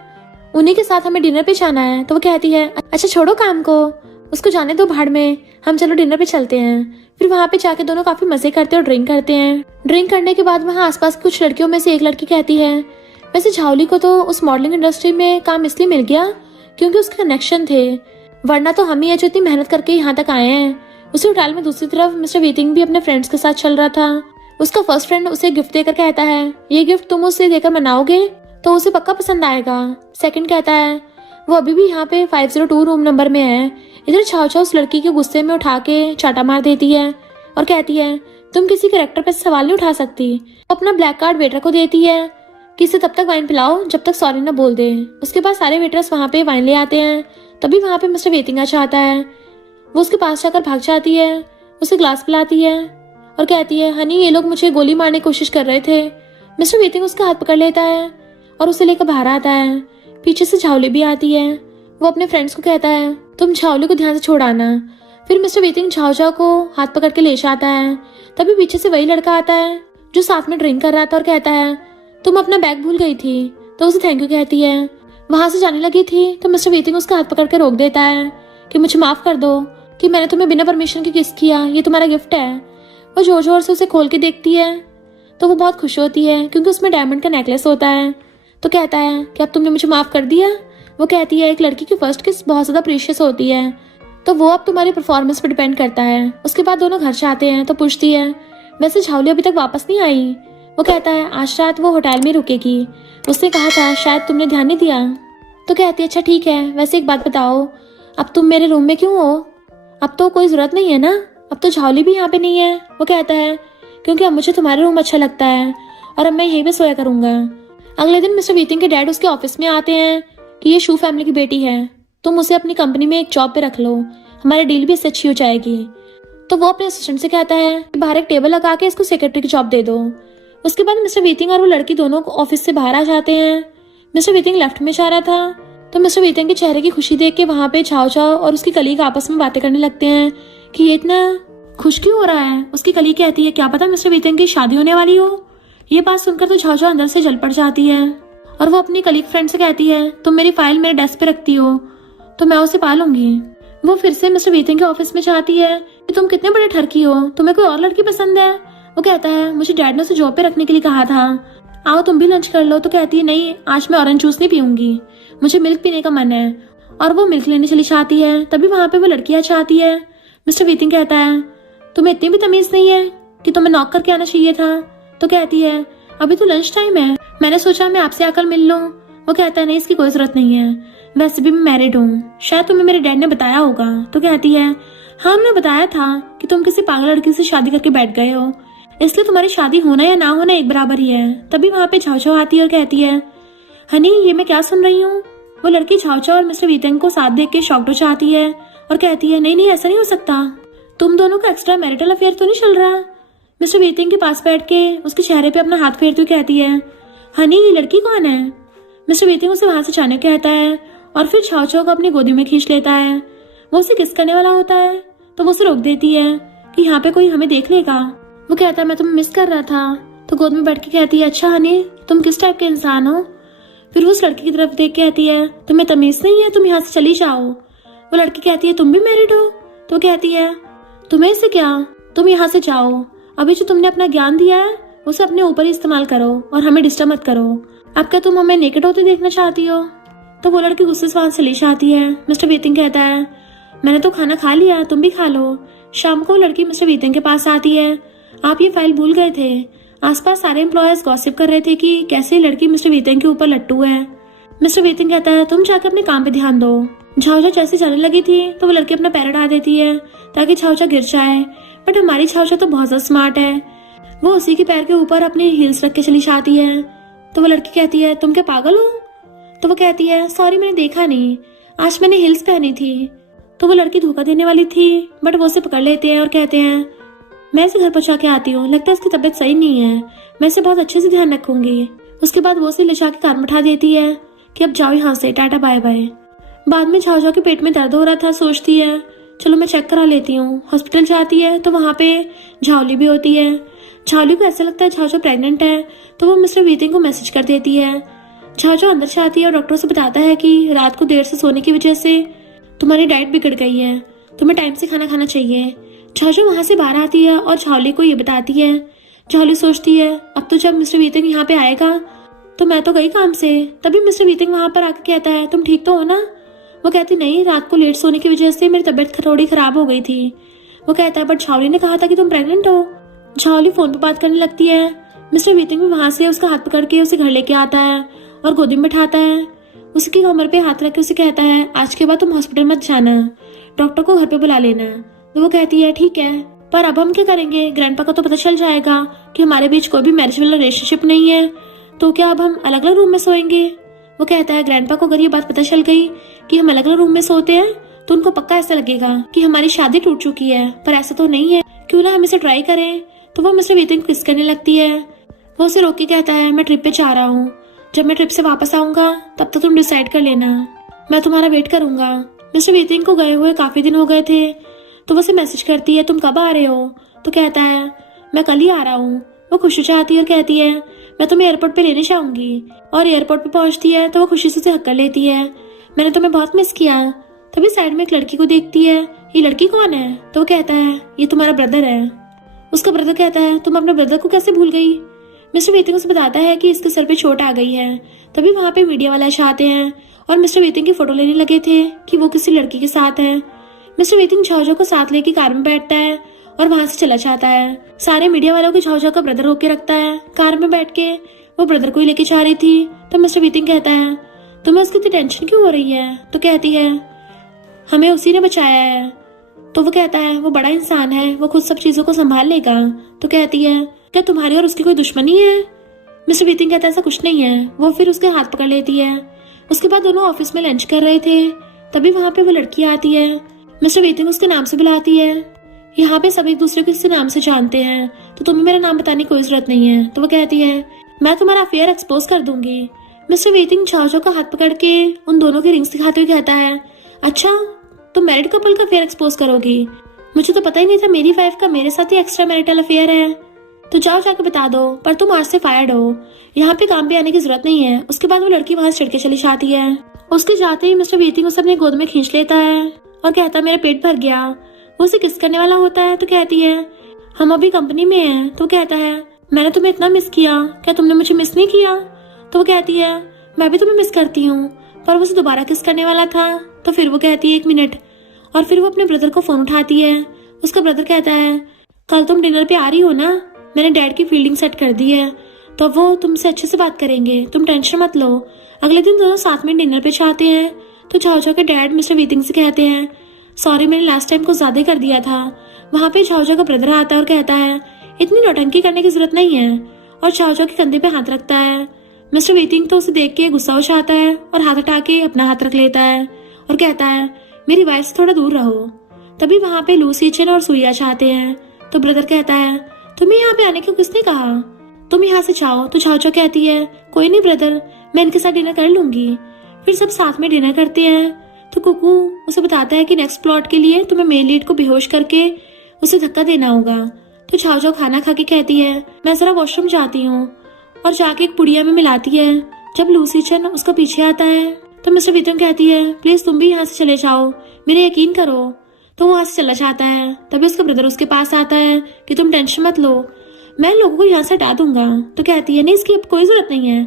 उन्हीं के साथ हमें डिनर पे जाना है। तो वो कहती है अच्छा छोड़ो काम को, उसको जाने दो भाड़ में, हम चलो डिनर पे चलते हैं। फिर वहाँ पे जाके दोनों काफी मजे करते हैं और ड्रिंक करते हैं। ड्रिंक करने के बाद वहाँ आसपास की कुछ लड़कियों में से एक लड़की कहती है वैसे झावली को तो उस मॉडलिंग इंडस्ट्री में काम इसलिए मिल गया क्योंकि उसके कनेक्शन थे, वरना तो हम ही है जो इतनी मेहनत करके यहाँ तक आए हैं। उसी होटल में दूसरी तरफ मिस्टर वेतिंग भी अपने फ्रेंड्स के साथ चल रहा था। उसका फर्स्ट फ्रेंड उसे गिफ्ट देकर कहता है ये गिफ्ट तुम उसे देकर मनाओगे तो उसे पक्का पसंद आएगा। सेकंड कहता है वो अभी भी यहाँ पे 502 रूम नंबर में है। इधर छाव उस लड़की के गुस्से में उठा के चाटा मार देती है और कहती है तुम किसी कैरेक्टर पे सवाल नहीं उठा सकती। वो अपना ब्लैक कार्ड वेटर को देती है कि इसे तब तक वाइन पिलाओ जब तक सॉरी न बोल दे। उसके बाद सारे वेटर्स वहाँ पे वाइन ले आते हैं। तभी वहाँ पे मिस्टर वेतिंग आ जाता है, वो उसके पास जाकर भाग जाती है, उसे ग्लास पिलाती है और कहती है, हनी ये लोग मुझे गोली मारने की कोशिश कर रहे थे। मिस्टर वीतिंग उसका हाथ पकड़ लेता है और उसे लेकर बाहर आता है। पीछे से झाओली भी आती है। वो अपने फ्रेंड्स को कहता है, तुम झाओली को ध्यान से छोड़ आना। फिर मिस्टर वीतिंग झाओ झाओ को हाथ पकड़ के ले जाता है। तभी पीछे से वही लड़का आता है जो साथ में ड्रिंक कर रहा था और कहता है, तुम अपना बैग भूल गई थी। तो उसे थैंक यू कहती है। वहां से जाने लगी थी तो मिस्टर वीतिंग उसका हाथ पकड़ के रोक देता है कि मुझे माफ कर दो कि मैंने तुम्हें बिना परमिशन के किस किया, ये तुम्हारा गिफ्ट है। वो जोर जोर से उसे खोल के देखती है तो वो बहुत खुश होती है क्योंकि उसमें डायमंड का नेकलेस होता है। तो कहता है कि अब तुमने मुझे माफ कर दिया। वो कहती है, एक लड़की की फर्स्ट किस बहुत ज्यादा प्रीशियस होती है, तो वो अब तुम्हारी परफॉर्मेंस पर डिपेंड करता है। उसके बाद दोनों घर जाते हैं। तो पूछती है, वैसे झाओली अभी तक वापस नहीं आई। वो कहता है, आज रात वो होटल में रुकेगी, उसने कहा था, शायद तुमने ध्यान नहीं दिया। तो कहती है, अच्छा ठीक है, वैसे एक बात बताओ, अब तुम मेरे रूम में क्यों हो? अब तो कोई जरूरत नहीं है ना, अब तो झाओली भी यहाँ पे नहीं है। वो कहता है, क्योंकि अब मुझे तुम्हारा रूम अच्छा लगता है और अब मैं यहीं पे सोया करूंगा। अगले दिन मिस्टर वीतिंग के डैड उसके ऑफिस में आते हैं कि ये शू फैमिली की बेटी है, तुम उसे अपनी कंपनी में एक जॉब पे रख लो, हमारी डील भी इससे अच्छी हो जाएगी। तो वो अपने असिस्टेंट से कहता है कि बाहर एक टेबल लगा के इसको सेक्रेटरी की जॉब दे दो। उसके बाद मिस्टर वीतिंग और वो लड़की दोनों ऑफिस से बाहर आ जाते हैं। मिस्टर वीतिंग लेफ्ट में जा रहा था तो मिस्टर वीतिंग के चेहरे की खुशी देख के वहां पे झाओ झाओ और उसकी कलीग आपस में बातें करने लगते हैं कि ये इतना खुश क्यों हो रहा है। उसकी कलीग कहती है, क्या पता मिस्टर वीतिंग की शादी होने वाली हो। ये बात सुनकर तो झाओ झाओ अंदर से जल पड़ जाती है और वो अपनी कलीग फ्रेंड से कहती है, तुम मेरी फाइल मेरे डेस्क पे रखती हो तो मैं उसे पालूंगी। वो फिर से मिस्टर वीतिंग के ऑफिस में चाहती है कि तुम कितने बड़े ठरकी हो, तुम्हें कोई और लड़की पसंद है। वो कहता है, मुझे डैड ने उसे जॉब पे रखने के लिए कहा था, आओ तुम भी लंच कर लो। तो कहती है, नहीं आज मैं ऑरेंज जूस नहीं पीऊंगी, मुझे मिल्क पीने का मन है। और वो मिल्क लेने चली जाती है। तभी वहां पे वो लड़की आ जाती है। मिस्टर वीतिंग कहता है, तुम्हें इतनी भी तमीज नहीं है कि तुम्हें नॉक करके आना चाहिए था। तो कहती है, अभी तो लंच टाइम है, मैंने सोचा मैं आपसे आकर मिल लूं। वो कहता है, नहीं इसकी कोई जरूरत नहीं है, वैसे भी मैं मैरिड हूँ, शायद तुम्हें मेरे डैड ने बताया होगा। तो कहती है, हाँ हमने बताया था कि तुम किसी पागल लड़की से शादी करके बैठ गए हो, इसलिए तुम्हारी शादी होना या ना होना एक बराबर ही है। तभी वहां पे झाओ झाओ आती है और कहती है, हनी ये मैं क्या सुन रही हूँ। वो लड़की झाओ झाओ और मिस्टर वीतिंग को साथ देख के शॉक्ड हो जाती है और कहती है, नहीं नहीं ऐसा नहीं हो सकता, तुम दोनों का एक्स्ट्रा मैरिटल अफेयर तो नहीं चल रहा। मिस्टर वीतिंग के पास बैठ के उसके चेहरे पे अपना हाथ फेरती हुई कहती है, हनी ये लड़की कौन है। मिस्टर वीतिंग उसे वहां से जाने को कहता है और फिर झाओ झाओ को अपनी गोदी में खींच लेता है। वो उसे किस करने वाला होता है तो वो उसे रोक देती है कि यहाँ पे कोई हमें देख लेगा। वो कहता है, मैं तुम्हें मिस कर रहा था। तो गोद में बैठ के कहती है, अच्छा हनी तुम किस टाइप के इंसान हो। फिर वो उस लड़की की तरफ देख कहती है, तुम्हें तमीज नहीं है, तुम यहाँ से चली जाओ। वो लड़की कहती है, तुम भी मैरिड हो। तो कहती है, तुम्हें इससे क्या, तुम यहाँ से जाओ, अभी जो तुमने अपना ज्ञान दिया है उसे अपने ऊपर ही इस्तेमाल करो और हमें डिस्टर्ब मत करो। अब क्या तुम हमें नेकेड होते देखना चाहती हो। तो वो लड़की गुस्से से वहां से ले जाती है। मिस्टर वीतिंग कहता है, मैंने तो खाना खा लिया, तुम भी खा लो। शाम को लड़की मिस्टर वीतिंग के पास आती है, आप ये फाइल भूल गए थे। आसपास सारे एम्प्लॉयज गॉसिप कर रहे थे कि कैसे लड़की मिस्टर वीतिंग के ऊपर लट्टू है। मिस्टर वीतिंग कहता है, तुम जाकर अपने काम पे ध्यान दो। झाओ झाओ जैसे जाने लगी थी तो वो लड़की अपना पैर हटा देती है ताकि झाओ झाओ गिर जाए, बट हमारी झाओ झाओ तो बहुत ज्यादा स्मार्ट है। वो उसी के पैर के ऊपर अपनी हील्स रख के चली जाती है। तो वो लड़की कहती है, तुम क्या पागल हो। तो वो कहती है, सॉरी मैंने देखा नहीं, आज मैंने हील्स पहनी थी। तो वो लड़की धोखा देने वाली थी बट वो उसे पकड़ लेते हैं और कहते हैं, मैं इसे घर पहुंचा के आती हूँ, लगता है इसकी तबीयत सही नहीं है, मैं इसे बहुत अच्छे से ध्यान रखूंगी। उसके बाद वो उसे ले जाके कार में बैठा देती है कि अब जाओ यहाँ से, टाटा बाय बाय। बाद में झाओ झाओ के पेट में दर्द हो रहा था, सोचती है चलो मैं चेक करा लेती हूँ। हॉस्पिटल जाती है तो वहाँ पे झाओली भी होती है। झाओली को ऐसा लगता है झाओ झाओ प्रेग्नेंट है तो वो मिस्टर वीतिंग को मैसेज कर देती है। झाओ झाओ अंदर से आती है और डॉक्टर से बताता है कि रात को देर से सोने की वजह से तुम्हारी डाइट बिगड़ गई है, तुम्हें टाइम से खाना खाना चाहिए। झाओ झाओ वहां से बाहर आती है और झाओली को ये बताती है। झाओली सोचती है, अब तो जब मिस्टर वीतिंग यहाँ पे आएगा तो मैं तो गई काम से। तभी मिस्टर वीतिंग वहां पर आकर कहता है, तुम ठीक तो हो ना। वो कहती, नहीं रात को लेट सोने की वजह से मेरी तबीयत थोड़ी खराब हो गई थी। वो कहता है, बट झाओली ने कहा था कि तुम प्रेग्नेंट हो। झाओली फोन पर बात करने लगती है। मिस्टर वीतिंग भी वहां से उसका हाथ पकड़ के उसे घर लेके आता है और गोदी में बैठाता है। उसकी कमर पे हाथ रख के उसे कहता है, आज के बाद तुम हॉस्पिटल मत जाना, डॉक्टर को घर पे बुला लेना। तो वो कहती है, ठीक है, पर अब हम क्या करेंगे, ग्रैंडपा को तो पता चल जाएगा कि हमारे बीच कोई भी मैरिज वाला रिलेशनशिप नहीं है, तो क्या अब हम अलग अलग रूम में सोएंगे। वो कहता है, ग्रैंडपा को अगर ये बात पता चल गई कि हम अलग अलग रूम में सोते हैं तो उनको पक्का ऐसा लगेगा कि हमारी शादी टूट चुकी है, पर ऐसा तो नहीं है। क्यों ना हम इसे ट्राई करें। तो वो मिस्टर वीतिंग को किस करने लगती है। वो उसे रोक के कहता है, मैं ट्रिप पे जा रहा हूँ, जब मैं ट्रिप से वापस आऊंगा तब तक तुम डिसाइड कर लेना, मैं तुम्हारा वेट करूंगा। मिस्टर वीतिंग को गए हुए काफी दिन हो गए थे, तो वो उसे मैसेज करती है, तुम कब आ रहे हो। तो कहता है, मैं कल ही आ रहा हूँ। वो खुशी चाहती है और कहती है, मैं तुम्हें एयरपोर्ट पे लेने जाऊंगी। और एयरपोर्ट पे पहुंचती है तो वो खुशी से उसे हक कर लेती है, मैंने तुम्हें बहुत मिस किया। तभी साइड में एक लड़की को देखती है, ये लड़की कौन है। तो वो कहता है, ये तुम्हारा ब्रदर है। उसका ब्रदर कहता है, तुम अपने ब्रदर को कैसे भूल गई। मिस्टर वीतिंग उसे बताता है कि इसके सर पे चोट आ गई है। तभी वहां पे मीडिया वाले आते हैं और मिस्टर वीतिंग की फोटो लेने लगे थे कि वो किसी लड़की के साथ है। मिस्टर वीतिंग झाओझाओ को साथ लेके कार में बैठता है और वहां से चला जाता है। सारे मीडिया वालों को झाओझाओ का ब्रदर होके रखता है। कार में बैठ के वो ब्रदर को ही लेके जा रही थी। तो मिस्टर वीतिंग कहता है, तुम्हें उसकी इतनी टेंशन क्यों हो रही है। तो कहती है, हमें उसी ने बचाया है। तो वो कहता है, वो बड़ा इंसान है, वो खुद सब चीजों को संभाल लेगा। तो कहती है, क्या तुम्हारी और उसकी कोई दुश्मनी है। मिस्टर वीतिंग कहता है, ऐसा कुछ नहीं है। वो फिर उसके हाथ पकड़ लेती है। उसके बाद दोनों ऑफिस में लंच कर रहे थे, तभी वहां पे वो लड़की आती है। मिस्टर वीतिंग उसके नाम से बुलाती है। यहाँ पे सब एक दूसरे को किसी नाम से जानते हैं, तो तुम्हें मेरा नाम बताने की कोई जरूरत नहीं है। तो वो कहती है, मैं तुम्हारा अफेयर एक्सपोज कर दूंगी। मिस्टर वीतिंग झाओझाओ का हाथ पकड़ के उन दोनों के रिंग्स दिखाते हुए कहता है, अच्छा तुम मैरिड कपल का अफेयर एक्सपोज करोगी। मुझे तो पता ही नहीं था मेरी वाइफ का मेरे साथ ही एक्स्ट्रा मैरिटल अफेयर है। तो जाओ जाके बता दो, पर तुम आज से फायर्ड हो, यहाँ पे काम पे आने की जरूरत नहीं है। उसके बाद वो लड़की वहां से चढ़ के चली जाती है। उसके जाते ही मिस्टर वीतिंग उसे अपने गोद में खींच लेता है और कहता है, मेरा पेट भर गया। वो उसे किस करने वाला होता है। तो कहती है, हम अभी कंपनी में हैं। तो कहता है, मैंने तुम्हें इतना मिस किया, क्या तुमने मुझे मिस नहीं किया। तो वो कहती है, मैं भी तुम्हें मिस करती हूँ। पर वो उसे दोबारा किस करने वाला था। तो फिर वो कहती है, 1 मिनट। और फिर वो अपने ब्रदर को फोन उठाती है। उसका ब्रदर कहता है, कल तुम डिनर पे आ रही हो ना, मैंने डैड की फील्डिंग सेट कर दी है, तो वो तुमसे अच्छे से बात करेंगे, तुम टेंशन मत लो। अगले दिन दोनों साथ में डिनर पे जाते हैं। तो झाओझाओ के डैड मिस्टर वीतिंग से कहते हैं, सॉरी मैंने लास्ट टाइम को ज्यादा कर दिया था। वहां पे झाओझाओ का ब्रदर आता है और कहता है, इतनी नौटंकी करने की जरूरत नहीं है, और झाओझाओ के कंधे पे हाथ रखता है। मिस्टर वीतिंग तो उसे देख के गुस्सा हो जाता है और हाथ हटा के अपना हाथ रख लेता है और कहता है, मेरी वाइफ से थोड़ा दूर रहो। तभी वहां पे लूसी चेन और सुइया चाहते हैं। तो ब्रदर कहता है, तुम्हें यहाँ पे आने को किसने कहा, तुम यहाँ से जाओ। तो झाओझाओ कहती है, कोई नहीं ब्रदर, मैं इनके साथ डिनर कर लूंगी। फिर सब साथ में डिनर करते हैं। तो कुकू उसे बताता है कि नेक्स्ट प्लॉट के लिए तुम्हें मेन लीड को बेहोश करके उसे धक्का देना होगा। तो झाओझाओ खाना खा के कहती है, मैं जरा वॉशरूम जाती हूँ, और जाके एक पुड़िया में मिलाती है। जब लूसी चन उसका पीछे आता है तो मिस्टर वीतिंग कहती है, प्लीज तुम भी यहाँ से चले जाओ, मेरे यकीन करो। तो वो वहां से चला जाता है। तभी उसका ब्रदर उसके पास आता है कि तुम टेंशन मत लो, मैं लोगों को यहाँ से हटा दूंगा। तो कहती है, नहीं इसकी अब कोई जरूरत नहीं है,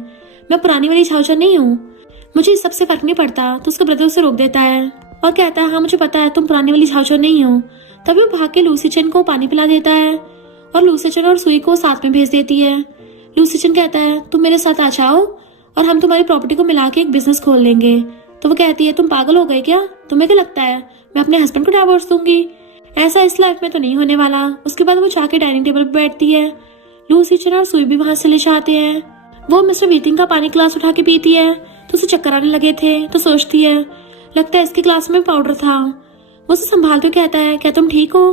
मैं पुरानी वाली झाओझाओ नहीं हूँ, मुझे इस सबसे फर्क नहीं पड़ता। तो उसका ब्रदर उसे रोक देता है और कहता है, हाँ मुझे पता है तुम पुरानी वाली झाओझाओ नहीं हो। तभी वो भाग के लूसी चन को पानी पिला देता है और लूसी चन और सुई को साथ में भेज देती है। लूसी चन कहता है, तुम मेरे साथ आ जाओ और हम तुम्हारी प्रॉपर्टी को मिला के एक बिजनेस खोल लेंगे। तो वो कहती है, तुम पागल हो गए क्या, तुम्हें क्या लगता है मैं अपने हस्बैंड को डिवोर्स दूंगी, ऐसा इस लाइफ में तो नहीं होने वाला। उसके बाद वो जाके डाइनिंग टेबल पर बैठती है। लूसी चन और सुई भी वहां से ले जाते हैं। वो मिस्टर वीतिंग का पानी ग्लास उठा के पीती है तो उसे चक्कर आने लगे थे। तो सोचती है, लगता है इसके ग्लास में पाउडर था। वो उसे संभालते हुए कहता है, क्या तुम ठीक हो,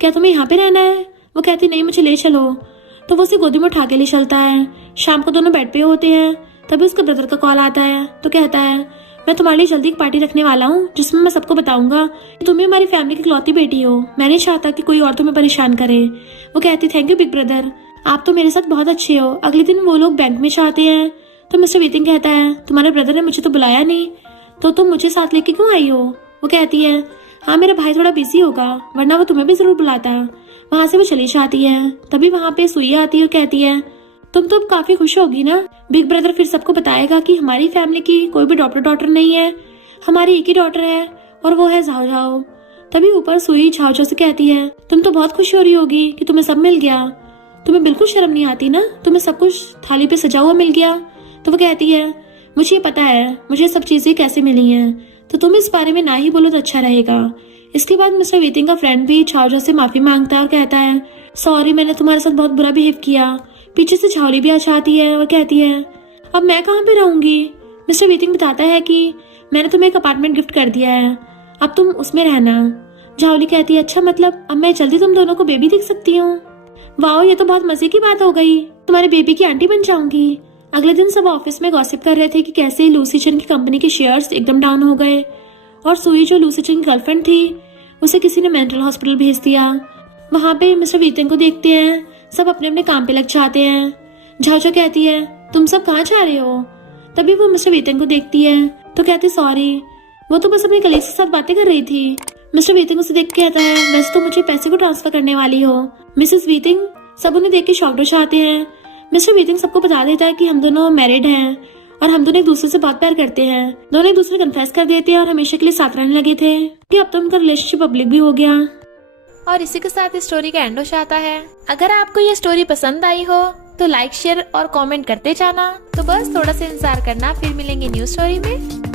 क्या तुम्हें यहाँ पे रहना है। वो कहती, नहीं मुझे ले चलो। तो वो उसे गोदी में उठा के ले चलता है। शाम को दोनों बेड पे होते हैं। तभी उसके ब्रदर का कॉल आता है। तो कहता है, मैं तुम्हारे लिए जल्दी एक पार्टी रखने वाला हूँ जिसमें मैं सबको बताऊंगा कि तुम ही हमारी फैमिली की इकलौती बेटी हो, मैं नहीं चाहता कि कोई और तुम्हें परेशान करे। वो कहती, थैंक यू बिग ब्रदर, आप तो मेरे साथ बहुत अच्छे हो। अगले दिन वो लोग बैंक में जाते हैं। तो मिस्टर वीतिंग कहता है, तुम्हारे ब्रदर ने मुझे तो बुलाया नहीं, तो तुम मुझे साथ लेके क्यों आई हो। वो कहती है, हाँ मेरा भाई थोड़ा बिजी होगा, वरना वो तुम्हें भी जरूर बुलाता। वहां से वो चली जाती है। तभी वहां पे सुई आती है और कहती है, तुम तो अब काफी खुश होगी ना, बिग ब्रदर फिर सबको बताएगा कि हमारी फैमिली की कोई भी डॉटर नहीं है, हमारी एक ही डॉटर है और वो है झाओझाओ। तभी ऊपर सुई झाओझाओ से कहती है, तुम तो बहुत खुश हो रही होगी कि तुम्हें सब मिल गया, तुम्हें बिल्कुल शर्म नहीं आती ना, तुम्हें सब कुछ थाली पे सजा हुआ मिल गया। तो वो कहती है, मुझे ये पता है मुझे सब चीजें कैसे मिली हैं, तो तुम इस बारे में ना ही बोलो तो अच्छा रहेगा। इसके बाद मिस्टर वीतिंग का फ्रेंड भी झाओझाओ से माफी मांगता है और कहता है, सॉरी मैंने तुम्हारे साथ बहुत बुरा बिहेव किया। पीछे से झाओली भी आ जाती है और कहती है, अब मैं कहाँ पे रहूंगी। मिस्टर वीतिंग बताता है कि मैंने तुम्हें एक अपार्टमेंट गिफ्ट कर दिया है, अब तुम उसमें रहना। झाओली कहती है, अच्छा मतलब अब मैं जल्दी तुम दोनों को बेबी देख सकती हूँ। वाओ, ये तो बहुत मजे की बात हो गई, तुम्हारे बेबी की आंटी बन जाऊंगी। अगले दिन सब ऑफिस में गॉसिप कर रहे थे कि कैसे लूसी चेन की कंपनी के शेयर्स एकदम डाउन हो गए और सुई जो लूसी चेन की गर्लफ्रेंड थी उसे किसी ने मेंटल हॉस्पिटल भेज दिया। वहां पे मिस्टर वीतेन को देखते हैं, सब अपने अपने काम पे लग जाते हैं। झाओ कहती है, तुम सब कहाँ जा रहे हो? तभी वो मिस्टर वीतेन को देखती है तो कहती, सॉरी, वो तो बस अपनी कलीग के साथ बातें कर रही थी। मिस्टर वीतिंग उसे देख के कहता है, वैसे तो मुझे पैसे को ट्रांसफर करने वाली हो। मिसेस वीतिंग सब उन्हें देख के शॉक्ड हो जाते हैं। मिस्टर वीतिंग सबको बता देता है कि हम दोनों मैरिड हैं और हम दोनों एक दूसरे से बहुत प्यार करते हैं। दोनों एक दूसरे कन्फेस कर देते हैं और हमेशा के लिए साथ रहने लगे थे कि अब तो उनका रिलेशनशिप पब्लिक भी हो गया। और इसी के साथ इस स्टोरी का एंड हो जाता है। अगर आपको ये स्टोरी पसंद आई हो तो लाइक, शेयर और कमेंट करते जाना। तो बस थोड़ा सा इंतजार करना, फिर मिलेंगे न्यू स्टोरी में।